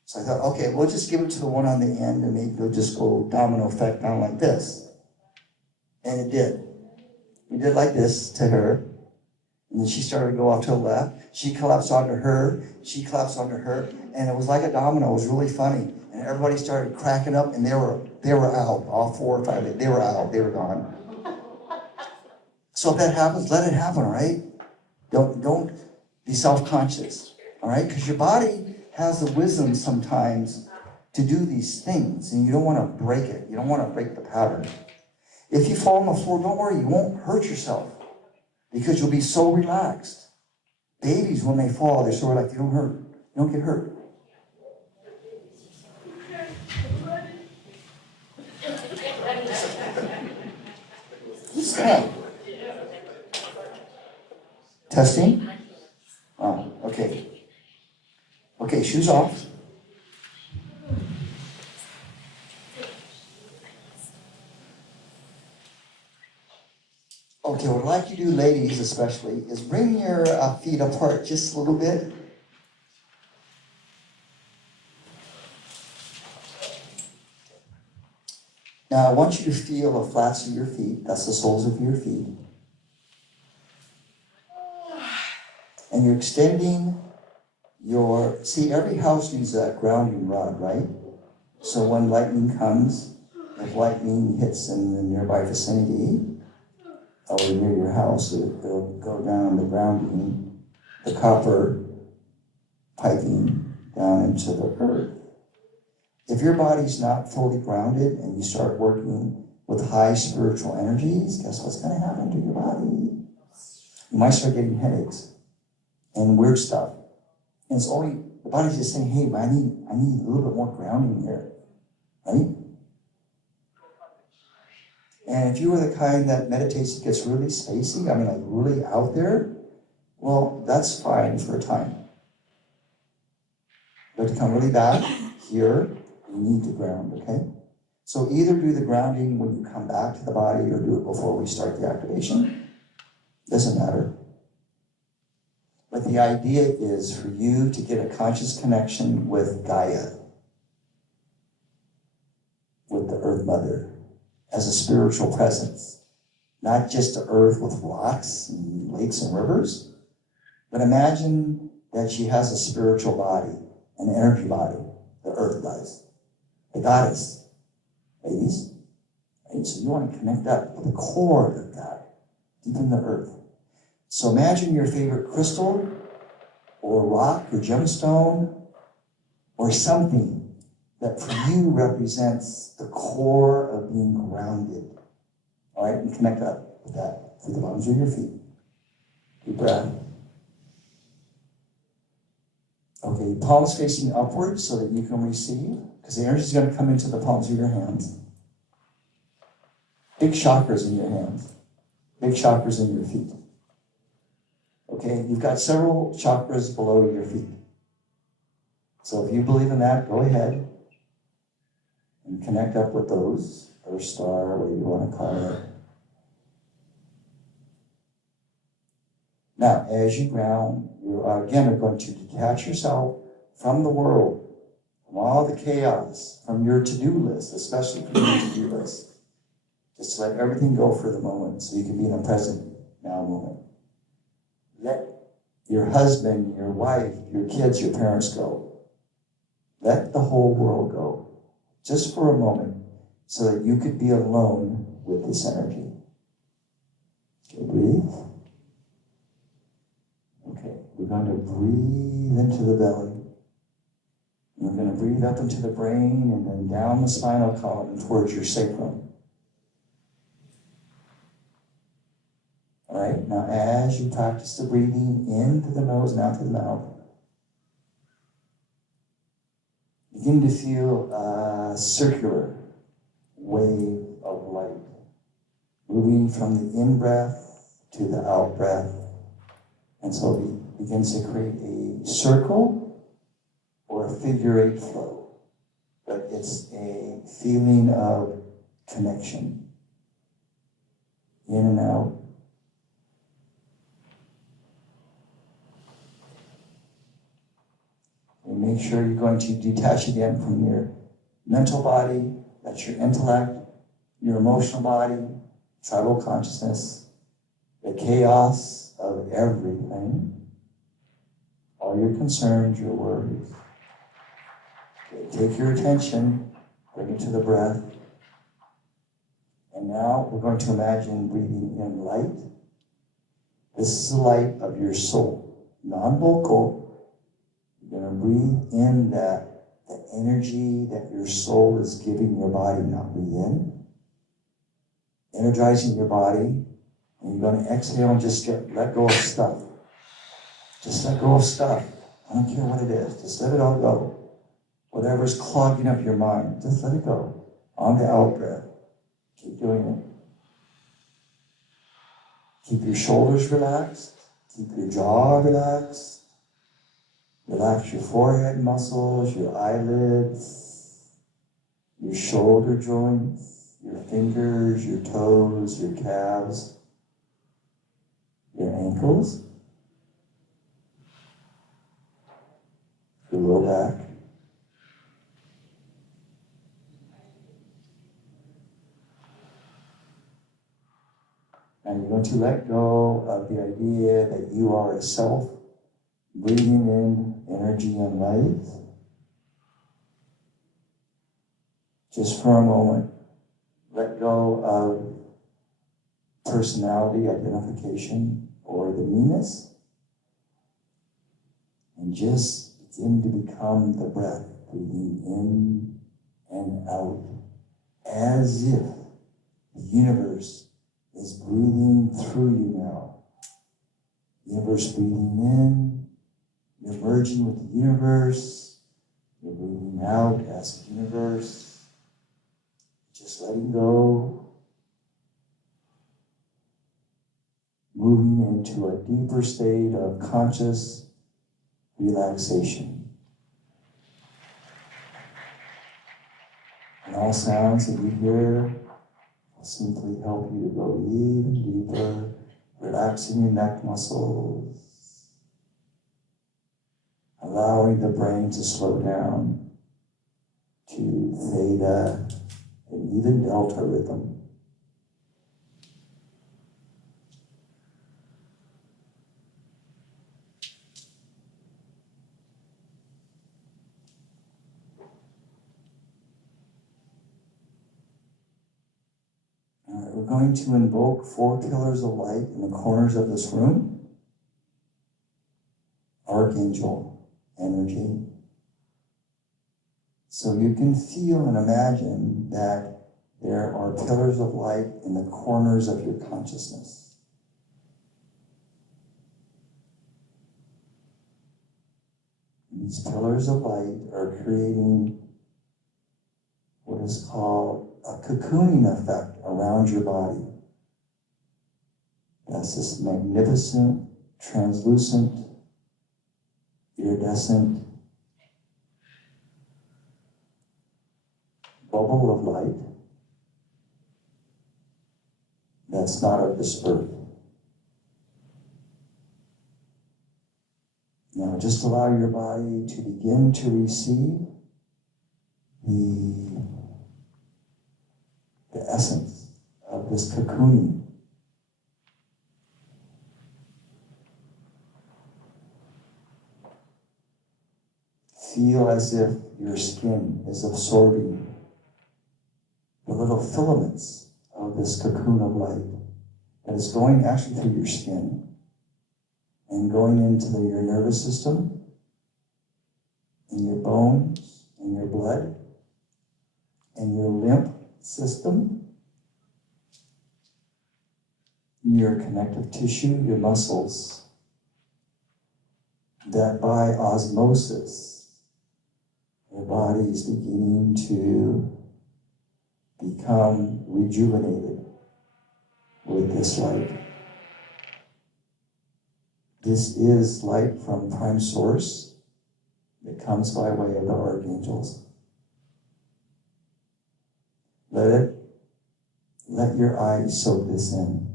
So I thought, okay, we'll just give it to the one on the end and maybe they'll just go domino effect down like this. And it did. We did like this to her. And then she started to go off to the left. She collapsed onto her. She collapsed onto her. And it was like a domino. It was really funny. And everybody started cracking up and they were out. All 4 or 5, they were out. They were gone. So if that happens, let it happen, all right? Don't be self-conscious, all right? Because your body has the wisdom sometimes to do these things, and you don't want to break it. You don't want to break the pattern. If you fall on the floor, don't worry, you won't hurt yourself because you'll be so relaxed. Babies, when they fall, they're so relaxed, you don't hurt. You don't get hurt. What's that? Testing? Oh, okay. Okay, shoes off. Okay, what I'd like you to do, ladies especially, is bring your feet apart just a little bit. Now I want you to feel the flats of your feet, that's the soles of your feet. And you're extending see, every house needs a grounding rod, right? So when lightning comes, if lightning hits in the nearby vicinity, or near your house, it'll go down the grounding, the copper piping down into the earth. If your body's not fully grounded and you start working with high spiritual energies, guess what's going to happen to your body? You might start getting headaches and weird stuff. And it's only, the body's just saying, hey, I need a little bit more grounding here, right? And if you were the kind that meditates and gets really spacey, like really out there, well, that's fine for a time. But to come really back here, you need to ground, okay? So either do the grounding when you come back to the body or do it before we start the activation. Doesn't matter. But the idea is for you to get a conscious connection with Gaia, with the Earth Mother, as a spiritual presence. Not just the earth with rocks and lakes and rivers, but imagine that she has a spiritual body, an energy body, the earth does, the goddess, ladies. Right? So you want to connect up with the core of that, deep in the earth. So imagine your favorite crystal, or rock, or gemstone, or something that for you represents the core of being grounded. All right, and connect up with that through the bottoms of your feet. Deep breath. Okay, palms facing upward so that you can receive, because the energy is going to come into the palms of your hands. Big chakras in your hands. Big chakras in your feet. Okay, you've got several chakras below your feet. So if you believe in that, go ahead and connect up with those, or star, whatever you want to call it. Now, as you ground, you again are going to detach yourself from the world, from all the chaos, from your to-do list, especially from your to-do list. Just let everything go for the moment so you can be in the present now moment. Let your husband, your wife, your kids, your parents go. Let the whole world go. Just for a moment, so that you could be alone with this energy. Okay, breathe. Okay, we're going to breathe into the belly. We're going to breathe up into the brain and then down the spinal column towards your sacrum. All right, now as you practice the breathing into the nose and out through the mouth, begin to feel a circular wave of light moving from the in-breath to the out-breath. And so it begins to create a circle or a figure-8 flow. But it's a feeling of connection. In and out. And make sure you're going to detach again from your mental body, that's your intellect, your emotional body, tribal consciousness, the chaos of everything, all your concerns, your worries. Okay, take your attention, bring it to the breath. And now we're going to imagine breathing in light. This is the light of your soul, non-vocal. You're going to breathe in the energy that your soul is giving your body. Now breathe in, energizing your body, and you're going to exhale and just let go of stuff. Just let go of stuff. I don't care what it is. Just let it all go. Whatever's clogging up your mind, just let it go. On the out breath. Keep doing it. Keep your shoulders relaxed. Keep your jaw relaxed. Relax your forehead muscles, your eyelids, your shoulder joints, your fingers, your toes, your calves. ankles, your low back, and you're going to let go of the idea that you are a self, breathing in energy and light. Just for a moment, let go of personality identification or the meanness, and just begin to become the breath, breathing in and out, as if the universe is breathing through you now. Universe breathing in, you're merging with the universe, you're breathing out as the universe, just letting go, moving into a deeper state of conscious relaxation. And all sounds that you hear will simply help you to go even deeper, relaxing your neck muscles, allowing the brain to slow down to theta and even delta rhythm. We're going to invoke 4 pillars of light in the corners of this room. Archangel energy. So you can feel and imagine that there are pillars of light in the corners of your consciousness. These pillars of light are creating what is called a cocooning effect around your body. That's this magnificent, translucent, iridescent bubble of light that's not of this earth. Now just allow your body to begin to receive the essence of this cocooning. Feel as if your skin is absorbing the little filaments of this cocoon of light that is going actually through your skin and going into your nervous system, in your bones, in your blood, in your lymph system, in your connective tissue, your muscles, that by osmosis, your body is beginning to become rejuvenated with this light. This is light from Prime Source that comes by way of the archangels. Let your eyes soak this in,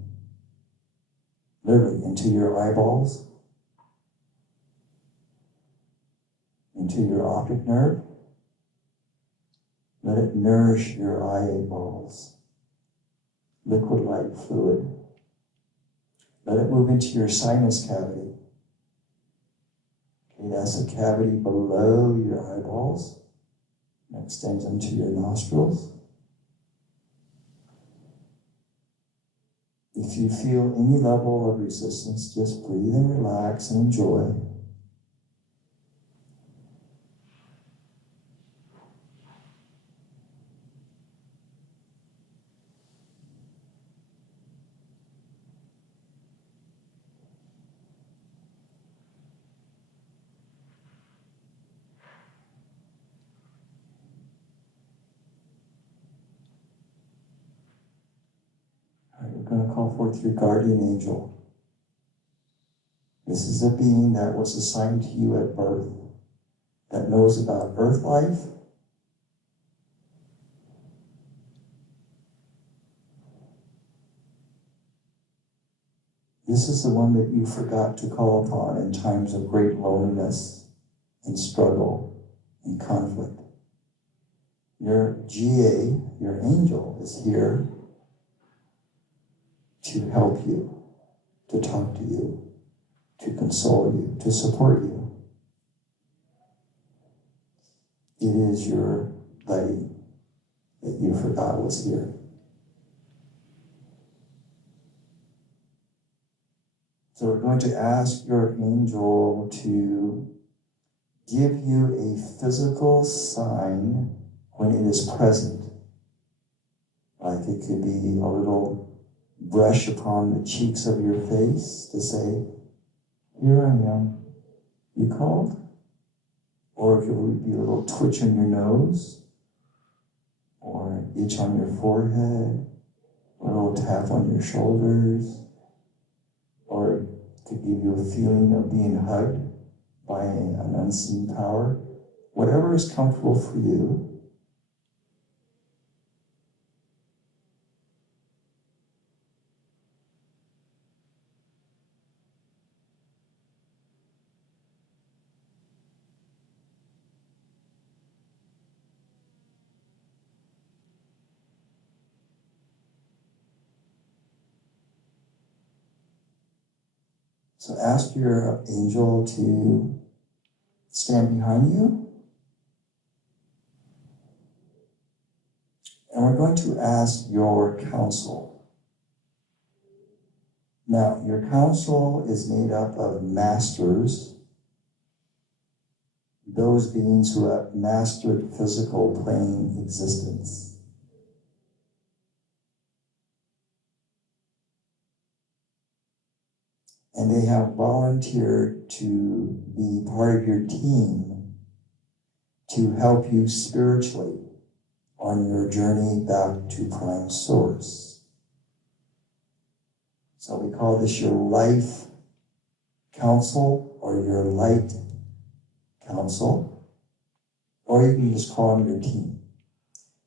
literally into your eyeballs, into your optic nerve. Let it nourish your eyeballs, liquid light fluid. Let it move into your sinus cavity. Okay, that's a cavity below your eyeballs. That extends into your nostrils. If you feel any level of resistance, just breathe and relax and enjoy. We're going to call forth your guardian angel. This is a being that was assigned to you at birth, that knows about earth life, This is the one that you forgot to call upon in times of great loneliness and struggle and conflict. Your GA, your angel, is here to help you, to talk to you, to console you, to support you. It is your buddy that you forgot was here. So we're going to ask your angel to give you a physical sign when it is present. Like it could be a little brush upon the cheeks of your face to say, here I am, you called? Or it could be a little twitch on your nose, or an itch on your forehead, or a little tap on your shoulders, or it could give you a feeling of being hugged by an unseen power. Whatever is comfortable for you. So ask your angel to stand behind you. And we're going to ask your counsel. Now, your counsel is made up of masters, those beings who have mastered physical plane existence. And they have volunteered to be part of your team to help you spiritually on your journey back to Prime Source. So we call this your life counsel or your light counsel, or you can just call them your team.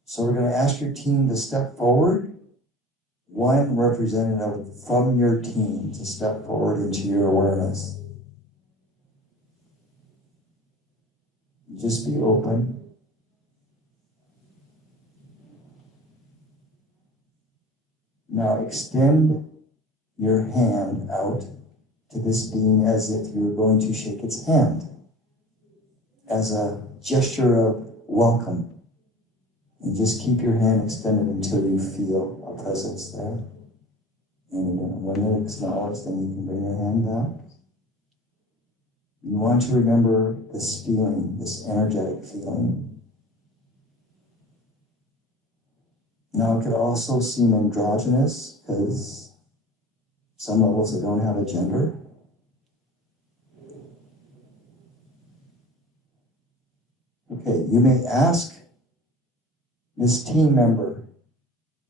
So we're going to ask your team to step forward. One representative from your team to step forward into your awareness. Just be open. Now extend your hand out to this being as if you're going to shake its hand, as a gesture of welcome. And just keep your hand extended until you feel a presence there. And when it acknowledges, then you can bring your hand back. You want to remember this feeling, this energetic feeling. Now it could also seem androgynous because some levels that don't have a gender. Okay, you may ask this team member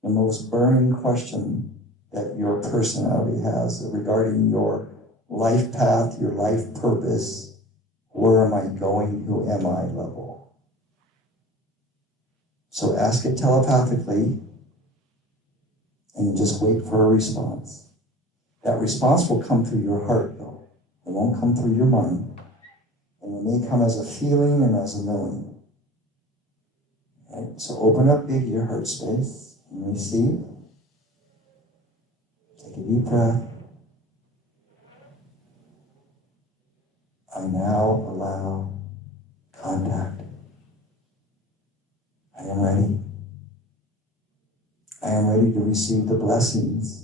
the most burning question that your personality has regarding your life path, your life purpose, where am I going, who am I level. So ask it telepathically and just wait for a response. That response will come through your heart though. It won't come through your mind. And it may come as a feeling and as a knowing. Right? So open up big your heart space and receive. Take a deep breath. I now allow contact. I am ready. I am ready to receive the blessings.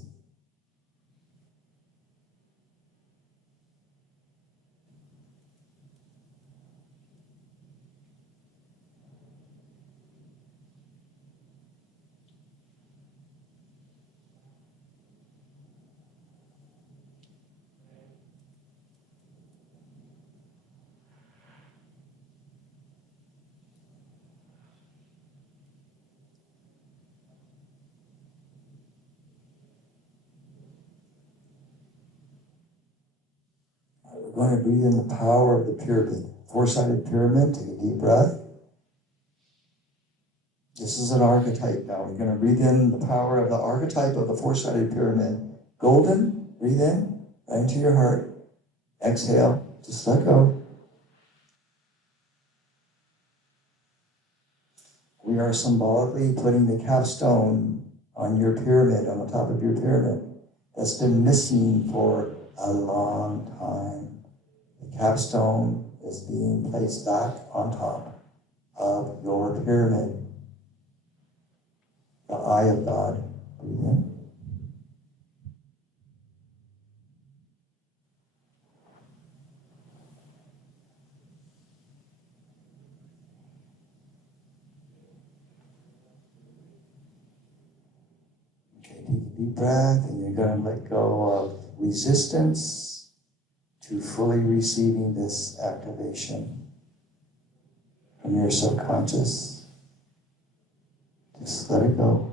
We're going to breathe in the power of the pyramid. Four-sided pyramid, take a deep breath. This is an archetype now. We're going to breathe in the power of the archetype of the four-sided pyramid. Golden, breathe in. right into your heart. Exhale, just let go. We are symbolically putting the capstone on your pyramid, on the top of your pyramid, that's been missing for a long time. The capstone is being placed back on top of your pyramid. The eye of God. Breathe in. Okay, take a deep breath, and you're going to let go of resistance to fully receiving this activation from your subconscious. Just let it go.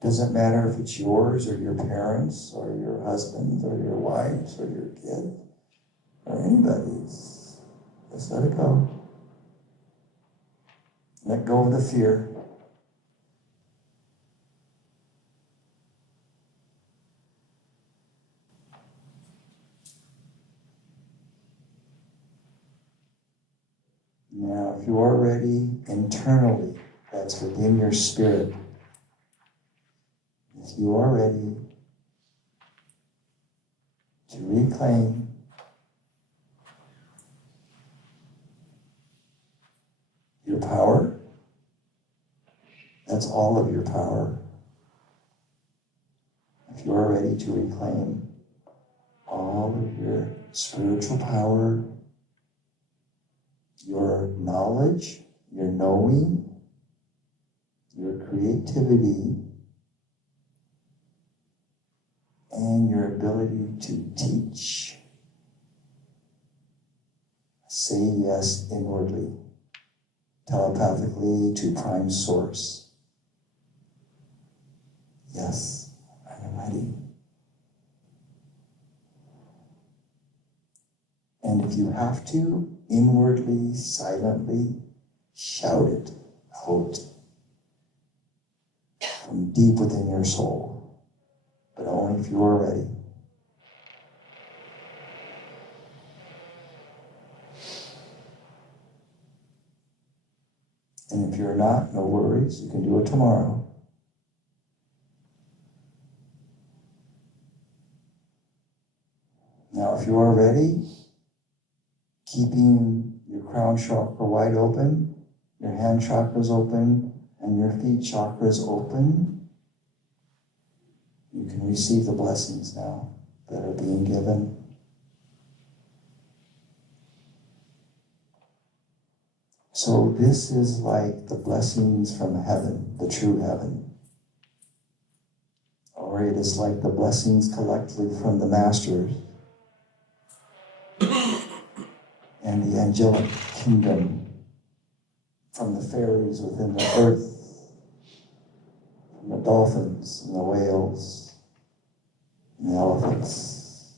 Doesn't matter if it's yours or your parents or your husband or your wife or your kid or anybody's. Just let it go. Let go of the fear. Now, if you are ready internally, that's within your spirit. If you are ready to reclaim your power, that's all of your power. If you are ready to reclaim all of your spiritual power, your knowledge, your knowing, your creativity, and your ability to teach. Say yes inwardly, telepathically to Prime Source. Yes, I am ready. And if you have to, inwardly, silently, shout it out from deep within your soul, but only if you are ready. And if you're not, no worries, you can do it tomorrow. Now, if you are ready, keeping your crown chakra wide open, your hand chakras open, and your feet chakras open, you can receive the blessings now that are being given. So this is like the blessings from heaven, the true heaven. Or it is like the blessings collectively from the masters and the angelic kingdom, from the fairies within the earth, from the dolphins and the whales and the elephants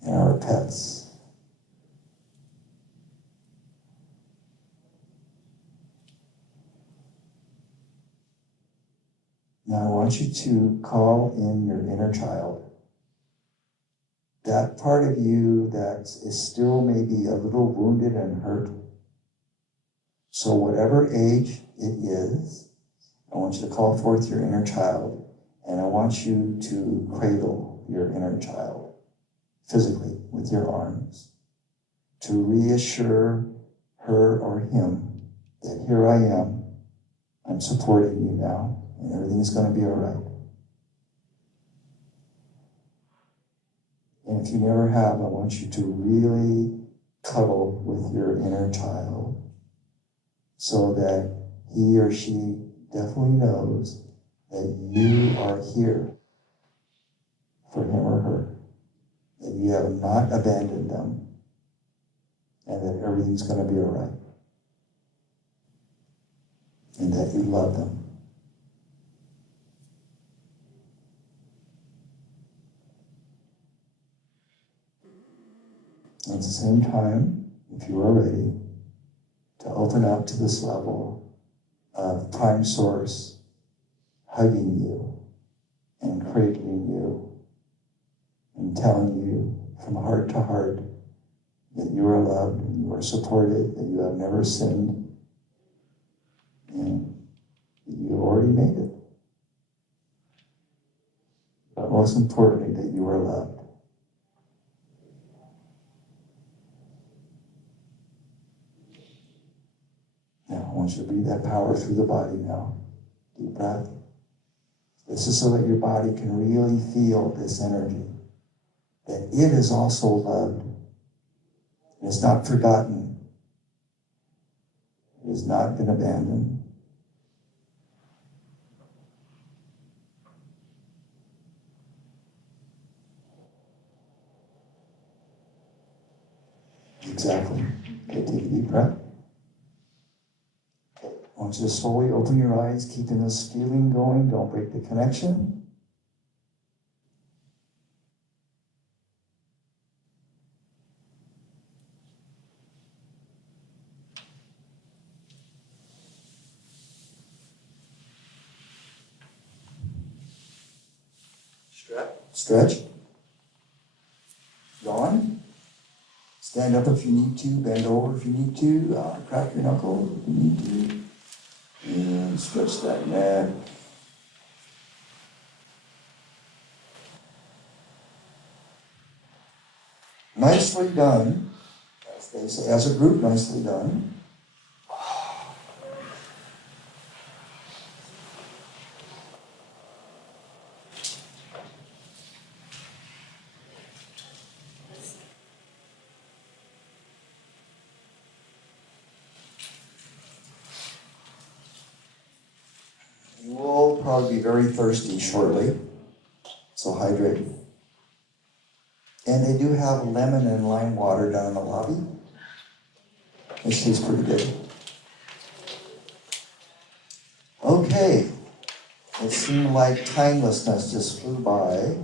and our pets. Now I want you to call in your inner child. That part of you that is still maybe a little wounded and hurt. So whatever age it is, I want you to call forth your inner child, and I want you to cradle your inner child physically with your arms to reassure her or him that here I am, I'm supporting you now, and everything's going to be all right. And if you never have, I want you to really cuddle with your inner child so that he or she definitely knows that you are here for him or her, that you have not abandoned them, and that everything's going to be all right, and that you love them. At the same time, if you are ready to open up to this level of Prime Source hugging you and cradling you and telling you from heart to heart that you are loved, and you are supported, that you have never sinned, and that you already made it. But most importantly, that you are loved. Now, I want you to breathe that power through the body now. Deep breath. This is so that your body can really feel this energy, that it is also loved. It is not forgotten. It has not been abandoned. Exactly. Okay, take a deep breath. Okay, I want you to slowly open your eyes, keeping this feeling going. Don't break the connection. Stretch. Yawn. Stand up if you need to. Bend over if you need to. Crack your knuckles if you need to. And stretch that neck. Nicely done. As they say, as a group, nicely done. You will probably be very thirsty shortly, so hydrate. And they do have lemon and lime water down in the lobby. It tastes pretty good. Okay, it seemed like timelessness just flew by.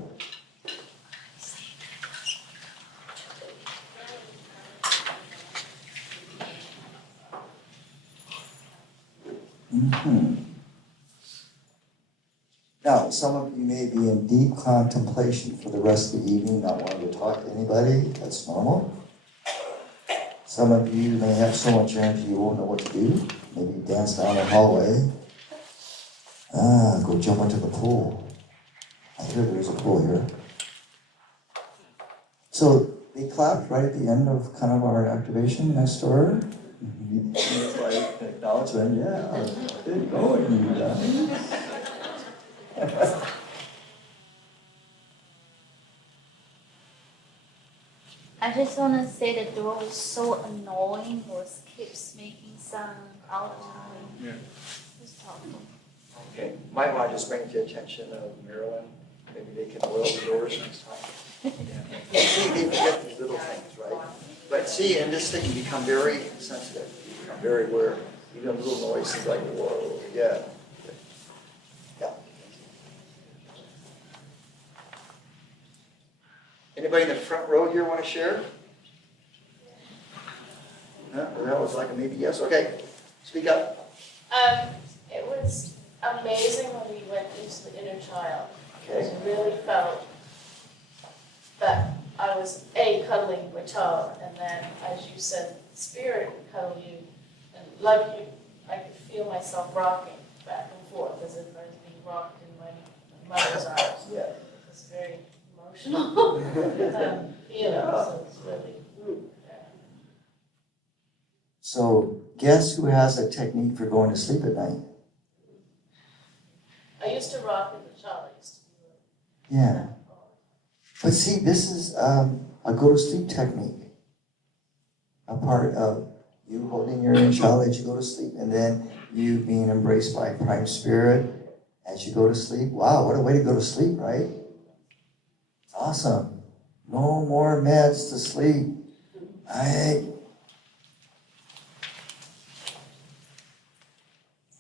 Now, some of you may be in deep contemplation for the rest of the evening, not wanting to talk to anybody. That's normal. Some of you may have so much energy you won't know what to do. Maybe dance down the hallway. Go jump into the pool. I hear there's a pool here. So they clapped right at the end of kind of our activation next door. It's like acknowledgement, yeah, good going, you guys. I just want to say the door was so annoying, was keeps making sound all the time. Yeah. Just talking. Okay, might want to just bring to the attention of Marilyn, maybe they can oil the doors next time. Yeah. See, they forget these little things, right? But see, in this thing, you become very sensitive, you become very aware. Even a little noise is like, whoa, yeah. Yeah. Anybody in the front row here want to share? No, that was like a maybe yes, okay, speak up. It was amazing when we went into the inner child. Okay. I really felt that I was cuddling my child, and then, as you said, spirit would cuddle you, and like you, I could feel myself rocking back and forth as if I was being rocked in my mother's arms. Yeah. It was very emotional, so it's really, yeah. So guess who has a technique for going to sleep at night? I used to rock as a child. I used to be Yeah. But see, this is a go-to-sleep technique. A part of you holding your inner child as you go to sleep, and then you being embraced by Prime Spirit as you go to sleep. Wow, what a way to go to sleep, right? Awesome. No more meds to sleep.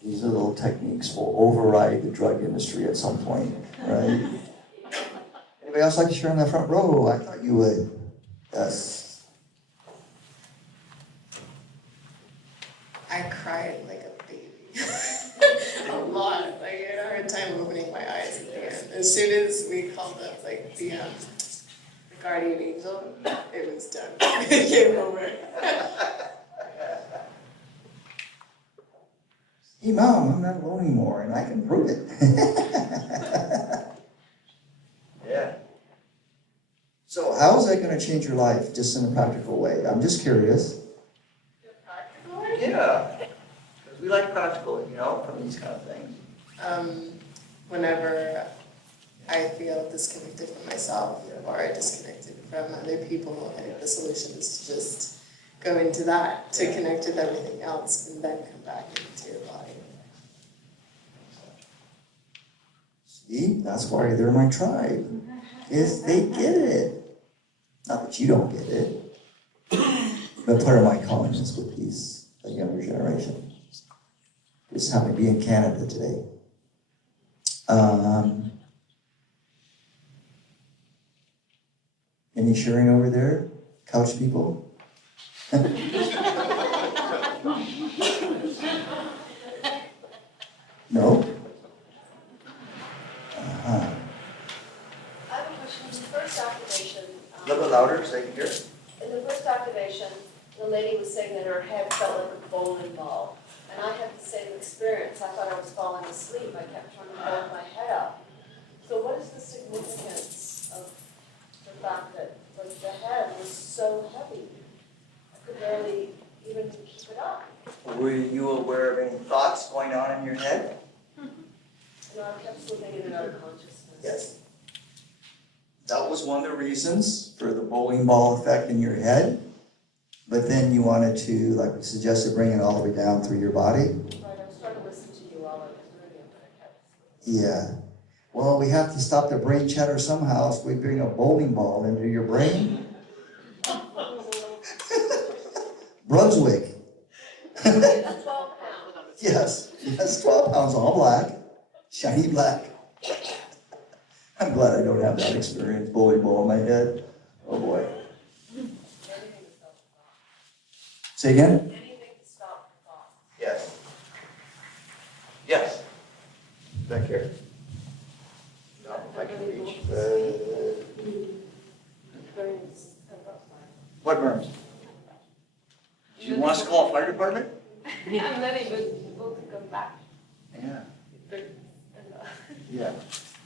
These little techniques will override the drug industry at some point, right? Anybody else like to share in the front row? I thought you would. Yes. I cried like a baby. A lot. Like, I had a hard time opening my eyes at the end. As soon as we called up, like, the guardian angel, it was done. It came over. Hey, Mom, I'm not alone anymore, and I can prove it. Yeah. So how is that going to change your life, just in a practical way? I'm just curious. Yeah. Because we like practical, from these kind of things. Whenever I feel disconnected from myself or disconnected from other people, and the solution is to just go into that, to connect with everything else, and then come back into your body. See, that's why they're my tribe. Is they get it. Not that you don't get it. But part of my calling is with the younger generation. Just happen to be in Canada today. Any sharing over there? Couch people? No? I have a question. In the first activation, A little bit louder so you can hear. in the first activation, the lady was saying that her head felt like a bowling ball. And I had the same experience. I thought I was falling asleep. I kept trying to hold my head up. So what is the significance of the fact that like, the head was so heavy? I could barely even keep it up. Were you aware of any thoughts going on in your head? You know, I kept slipping in and out of consciousness. Yes. That was one of the reasons for the bowling ball effect in your head. But then you wanted to, like we suggested, bring it all the way down through your body. Right, I was trying to listen to you while I was doing it, but I kept slipping. Yeah. Well, we have to stop the brain chatter somehow, so we bring a bowling ball into your brain. Brunswick. It's 12 pounds. Yes, 12 pounds, all black, shiny black. I'm glad I don't have that experience, bowling ball in my head. Oh boy. Say again? Anything to stop the thought. Yes. Yes. Back here. No, if I can reach. What burns? Do you want us to call a fire department? I'm not even able to come back. Yeah. And, Yeah.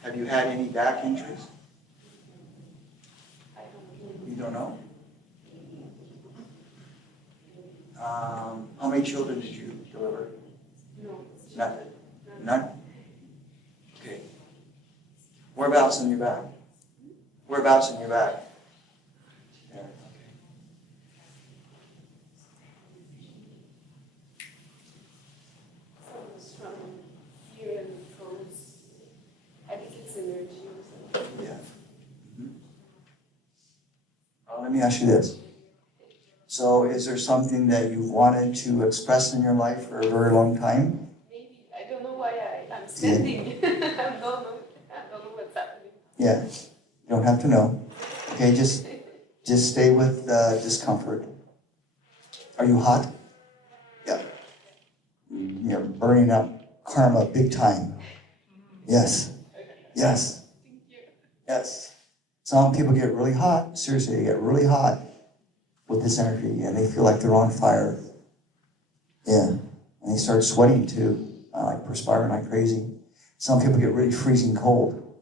Have you had any back injuries? I don't You don't know? How many children did you deliver? know. Nothing. None? Okay. Whereabouts in your back? Whereabouts in your back? There, okay. It's from here and from, I think it's energy or something. Yeah. Let me ask you this. So is there something that you've wanted to express in your life for a very long time? Maybe, I don't know why I'm standing. I don't know what's happening. Yeah, you don't have to know. Okay, just stay with discomfort. Are you hot? Yeah. You're burning up karma big time. Yes. Yes. Yes. Some people get really hot. Seriously, they get really hot with this energy, and they feel like they're on fire. Yeah, and they start sweating too, like perspiring like crazy. Some people get really freezing cold.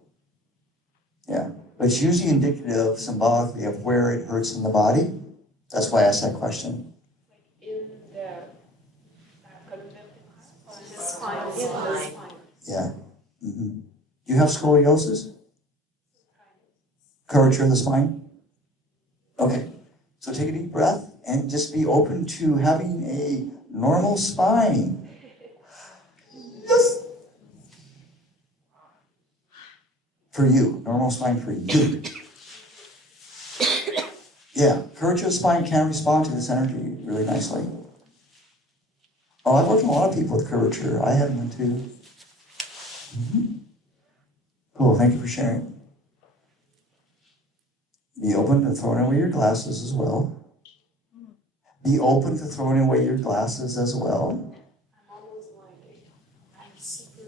Yeah, but it's usually indicative symbolically of where it hurts in the body. That's why I asked that question. In the Spine. in the spine. Yeah. Mm-hmm. Do you have scoliosis? Curvature of the spine? Okay. So take a deep breath and just be open to having a normal spine. Yes. For you, normal spine for you. Yeah, curvature of the spine can respond to this energy really nicely. Oh, I've worked with a lot of people with curvature. I have one too. Mm-hmm. Cool, thank you for sharing. Be open to throwing away your glasses as well. Be open to throwing away your glasses as well. I'm almost blind. I'm super,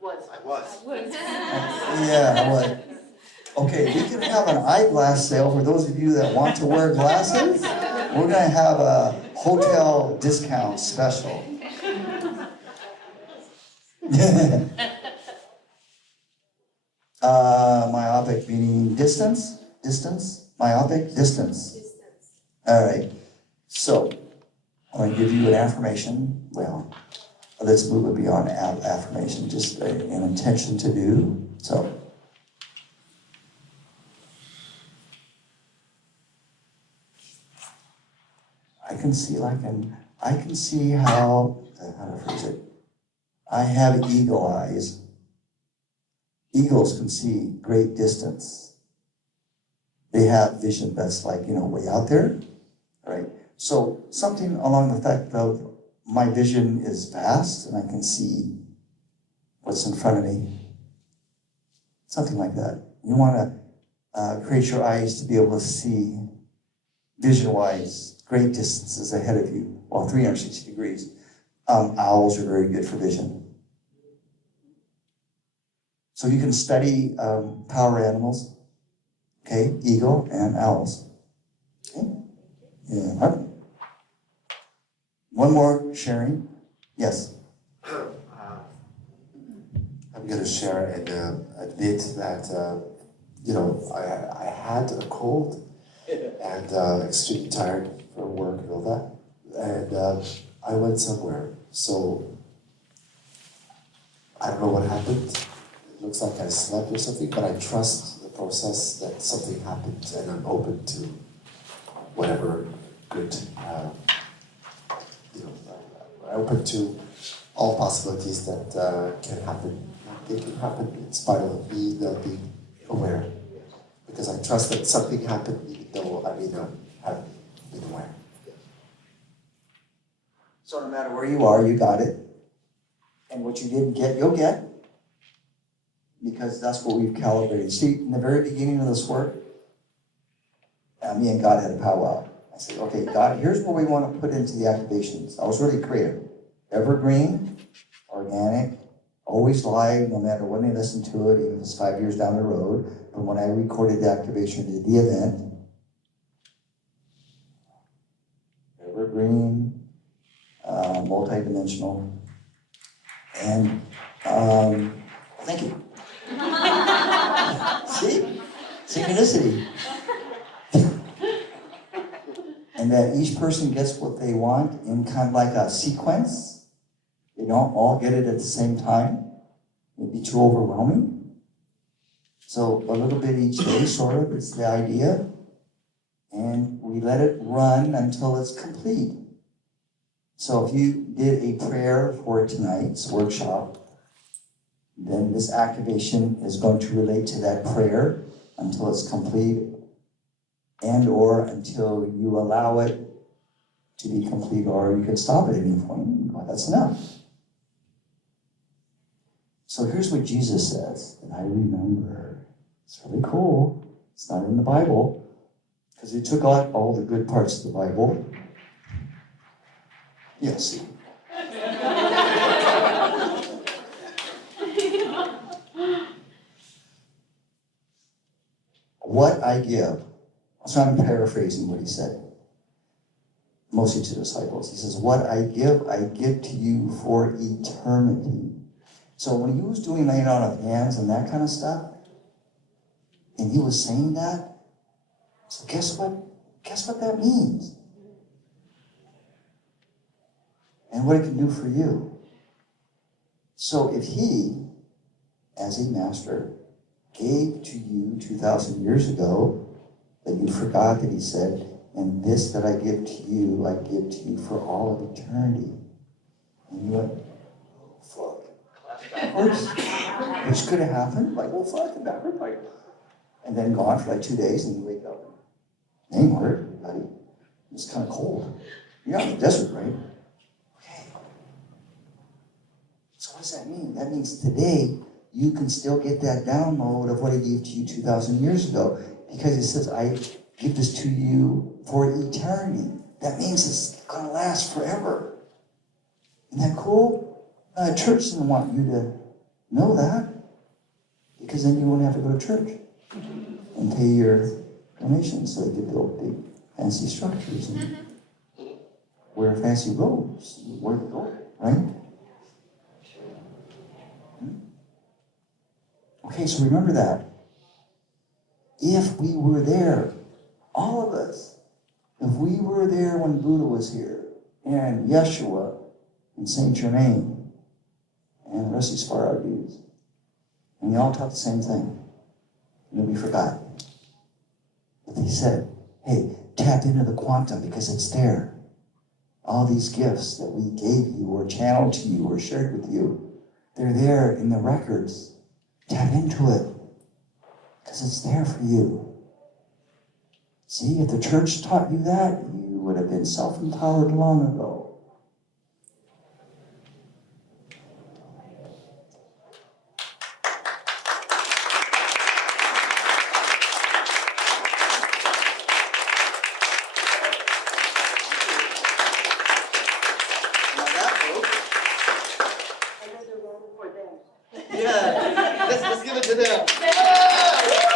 I was. Yeah, what? Okay, we can have an eyeglass sale for those of you that want to wear glasses. We're gonna have a hotel discount special. Myopic meaning distance, myopic, distance. All right, so I'm gonna give you an affirmation. Well, let's move it beyond affirmation, just an intention to do. So, I can see how to phrase it. I have eagle eyes. Eagles can see great distance. They have vision that's like, way out there, right? So something along the fact of my vision is vast and I can see what's in front of me. Something like that. You want to create your eyes to be able to see vision-wise great distances ahead of you, 360 degrees. Owls are very good for vision. So you can study power animals, okay? Eagle and owls. Okay? Yeah. One more sharing. Yes. I'm going to share and admit that, I had a cold and extremely tired from work and all that. And I went somewhere. So I don't know what happened. It looks like I slept or something, but I trust the process that something happened and I'm open to whatever good, I'm open to all possibilities that can happen. It can happen in spite of me not being aware. Because I trust that something happened even though I may not have been aware. So no matter where you are, you got it. And what you didn't get, you'll get. Because that's what we've calibrated. See, in the very beginning of this work, me and God had a powwow. I said, okay, God, here's what we want to put into the activations. I was really creative. Evergreen, organic, always live, no matter when they listen to it, even if it's 5 years down the road. But when I recorded the activation, did the event, evergreen, multidimensional, and thank you. See? Synchronicity. And that each person gets what they want in kind of like a sequence. They don't all get it at the same time. It'd be too overwhelming. So a little bit each day, sort of, is the idea. And we let it run until it's complete. So if you did a prayer for tonight's workshop, then this activation is going to relate to that prayer until it's complete and or until you allow it to be complete, or you can stop at any point. Well, that's enough. So here's what Jesus says, and I remember. It's really cool. It's not in the Bible, because he took out all the good parts of the Bible. Yes. What I give, so I'm paraphrasing what he said, mostly to disciples. He says, what I give to you for eternity. So when he was doing laying on of hands and that kind of stuff, and he was saying that, so guess what? Guess what that means? And what it can do for you. So if he, as a master, gave to you 2,000 years ago, that you forgot that he said, and this that I give to you, I give to you for all of eternity. And you went, oh, fuck. Backwards? Which could have happened. Like, oh, fuck, and backward. Like, and then gone for like 2 days, and you wake up. It ain't hard, buddy. It's kind of cold. You're out in the desert, right? Okay. So what does that mean? That means today, you can still get that download of what he gave to you 2,000 years ago. Because it says, I give this to you for eternity. That means it's going to last forever. Isn't that cool? Church doesn't want you to know that. Because then you won't have to go to church. and pay your donations so they could build big fancy structures and wear fancy robes, wear the gold, right? Okay, so remember that. If we were there, all of us, if we were there when Buddha was here, and Yeshua, and Saint Germain, and the rest of these far-out dudes, and they all taught the same thing, and then we forgot. But they said, hey, tap into the quantum because it's there. All these gifts that we gave you or channeled to you or shared with you, they're there in the records. Tap into it because it's there for you. See, if the church taught you that, you would have been self-empowered long ago. Another round for them. Yeah, let's give it to them.